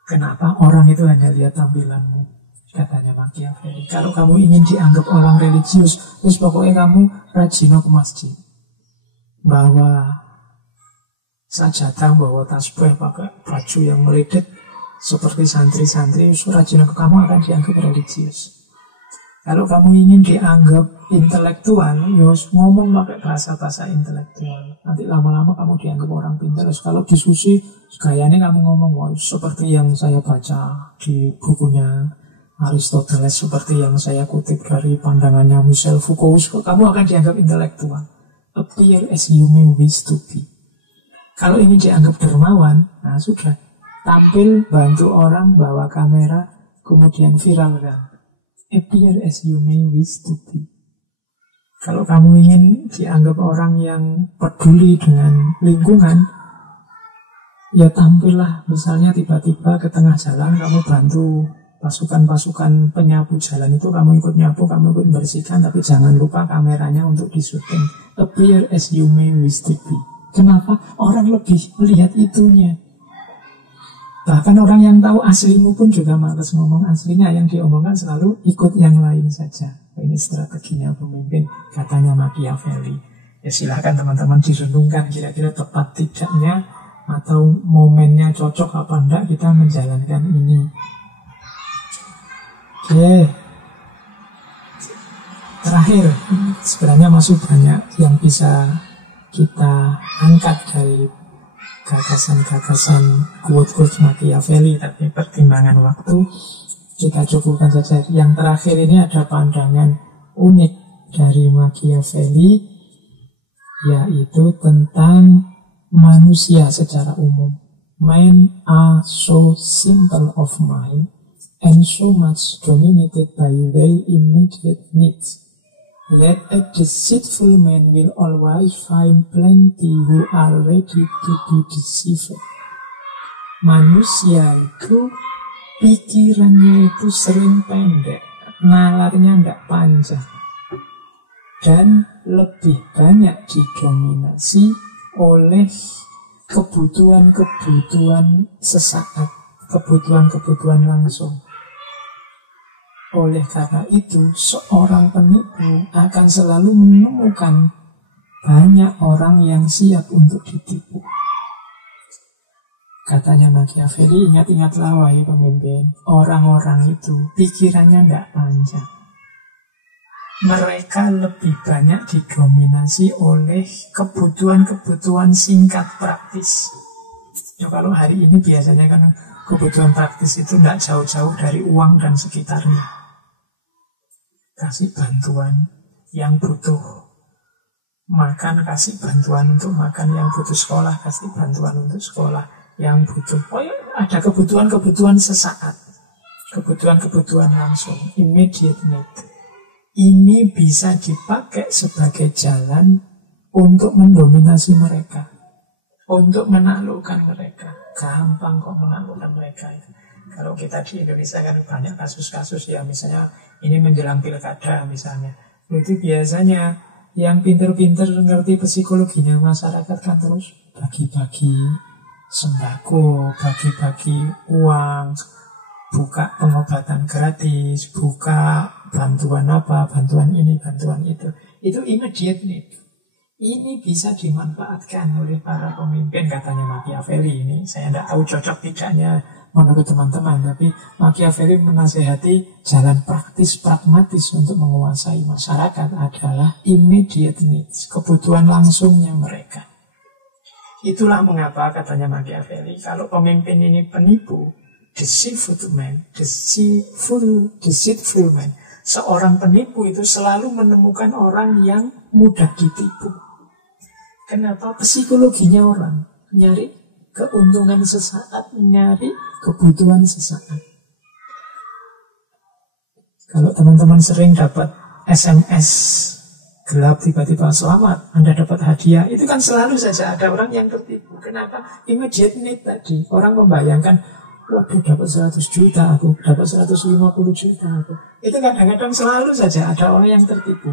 Kenapa orang itu hanya lihat tampilanmu? Katanya Machiavelli. Kalau kamu ingin dianggap orang religius, terus pokoknya kamu rajin ke masjid, bawa sajadah, bawa tasbih, pakai baju yang meledet seperti santri-santri, rajin ke kamu akan dianggap religius. Kalau kamu ingin dianggap intelektual, ya ngomong pakai bahasa-bahasa intelektual. Nanti lama-lama kamu dianggap orang pintar. Kalau disusi, gayanya kamu ngomong, wah, seperti yang saya baca di bukunya Aristoteles, seperti yang saya kutip dari pandangannya Michel Foucault, kamu akan dianggap intelektual. Appear as you may wish to be. Kalau ingin dianggap dermawan, nah sudah, tampil, bantu orang, bawa kamera, kemudian viralkan. Appear as you may wish to be. Kalau kamu ingin dianggap orang yang peduli dengan lingkungan, ya tampillah, misalnya tiba-tiba ke tengah jalan kamu bantu pasukan-pasukan penyapu jalan itu, kamu ikut nyapu, kamu ikut bersihkan, tapi jangan lupa kameranya untuk disuting. Appear as you may wish to be. Kenapa? Orang lebih melihat itunya. Bahkan orang yang tahu aslimu pun juga malas ngomong aslinya, yang diomongkan selalu ikut yang lain saja. Ini strateginya pemimpin, katanya Machiavelli. Ya silahkan teman-teman direnungkan kira-kira tepat tidaknya, atau momennya cocok apa enggak kita menjalankan ini. Oke. Terakhir, sebenarnya masih banyak yang bisa kita angkat dari gagasan-gagasan quote-quote Machiavelli, tapi pertimbangan waktu kita cukupkan saja. Yang terakhir ini ada pandangan unik dari Machiavelli, yaitu tentang manusia secara umum. Men are so simple of mind and so much dominated by their immediate needs that a deceitful man will always find plenty who are ready to be deceived. Manusia itu pikirannya itu sering pendek, nalarnya tidak panjang, dan lebih banyak didominasi oleh kebutuhan-kebutuhan sesaat, kebutuhan-kebutuhan langsung. Oleh karena itu, seorang penipu akan selalu menemukan banyak orang yang siap untuk ditipu. Katanya Machiavelli, ingat-ingatlah wahai pemimpin, orang-orang itu pikirannya tidak panjang. Mereka lebih banyak didominasi oleh kebutuhan-kebutuhan singkat praktis. Ya, kalau hari ini biasanya kan kebutuhan praktis itu tidak jauh-jauh dari uang dan sekitarnya. Kasih bantuan yang butuh makan, kasih bantuan untuk makan, yang butuh sekolah, kasih bantuan untuk sekolah, yang butuh, ada kebutuhan-kebutuhan sesaat, kebutuhan-kebutuhan langsung, immediate need. Ini bisa dipakai sebagai jalan untuk mendominasi mereka, untuk menaklukkan mereka. Gampang kok menaklukkan mereka itu. Kalau kita di Indonesia kan banyak kasus-kasus ya, misalnya ini menjelang pilkada misalnya, itu biasanya yang pinter-pinter ngerti psikologinya masyarakat kan terus bagi-bagi sembako, bagi-bagi uang, buka pengobatan gratis, buka bantuan apa, bantuan ini, bantuan itu. Itu immediate need. Ini bisa dimanfaatkan oleh para pemimpin, katanya Machiavelli ini. Saya tidak tahu cocok tidaknya menurut teman-teman. Tapi Machiavelli menasehati jalan praktis, pragmatis untuk menguasai masyarakat adalah immediate needs, kebutuhan langsungnya mereka. Itulah mengapa katanya Machiavelli, kalau pemimpin ini penipu, deceitful man, seorang penipu itu selalu menemukan orang yang mudah ditipu. Kenapa? Psikologinya orang nyari keuntungan sesaat, nyari kebutuhan sesaat. Kalau teman-teman sering dapat SMS gelap tiba-tiba selamat, Anda dapat hadiah, itu kan selalu saja ada orang yang tertipu. Kenapa? Immediate need tadi. Orang membayangkan, waduh dapat 100 juta aku, dapat 150 juta aku. Itu kadang-kadang selalu saja ada orang yang tertipu.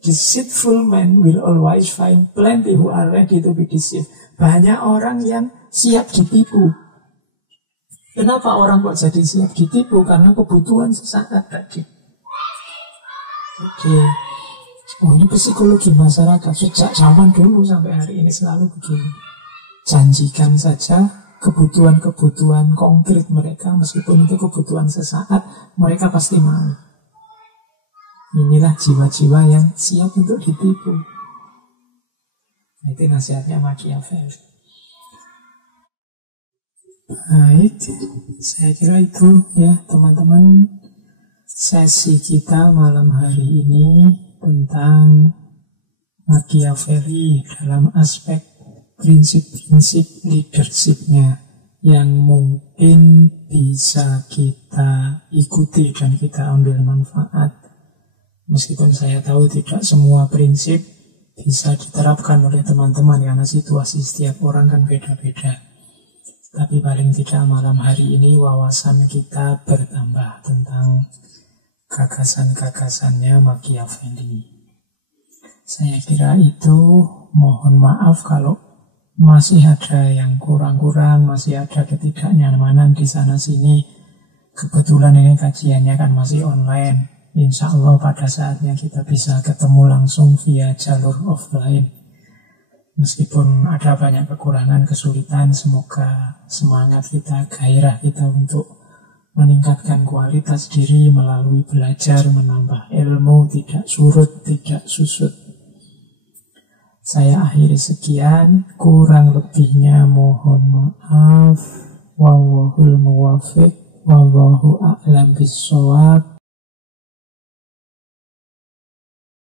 Deceitful man will always find plenty who are ready to be deceived. Banyak orang yang siap ditipu. Kenapa orang kok jadi siap ditipu? Karena kebutuhan sesaat tadi. Oke. Oh, ini psikologi masyarakat sejak zaman dulu sampai hari ini selalu begini. Janjikan saja kebutuhan-kebutuhan konkret mereka, meskipun itu kebutuhan sesaat, mereka pasti mau. Inilah jiwa-jiwa yang siap untuk ditipu. Itu nasihatnya Machiavelli. Baik, saya kira itu ya teman-teman, sesi kita malam hari ini tentang Machiavelli dalam aspek prinsip-prinsip leadership-nya yang mungkin bisa kita ikuti dan kita ambil manfaat. Meskipun saya tahu tidak semua prinsip bisa diterapkan oleh teman-teman karena situasi setiap orang kan beda-beda. Tapi paling tidak malam hari ini wawasan kita bertambah tentang gagasan-gagasannya Machiavelli. Saya kira itu, mohon maaf kalau masih ada yang kurang-kurang, masih ada ketidaknyamanan di sana-sini. Kebetulan ini kajiannya kan masih online. Insya Allah pada saatnya kita bisa ketemu langsung via jalur offline. Meskipun ada banyak kekurangan, kesulitan, semoga semangat kita, gairah kita untuk meningkatkan kualitas diri melalui belajar, menambah ilmu, tidak surut, tidak susut. Saya akhiri sekian, kurang lebihnya mohon maaf. Wallahul muwaffiq, wallahu a'lam bissawab.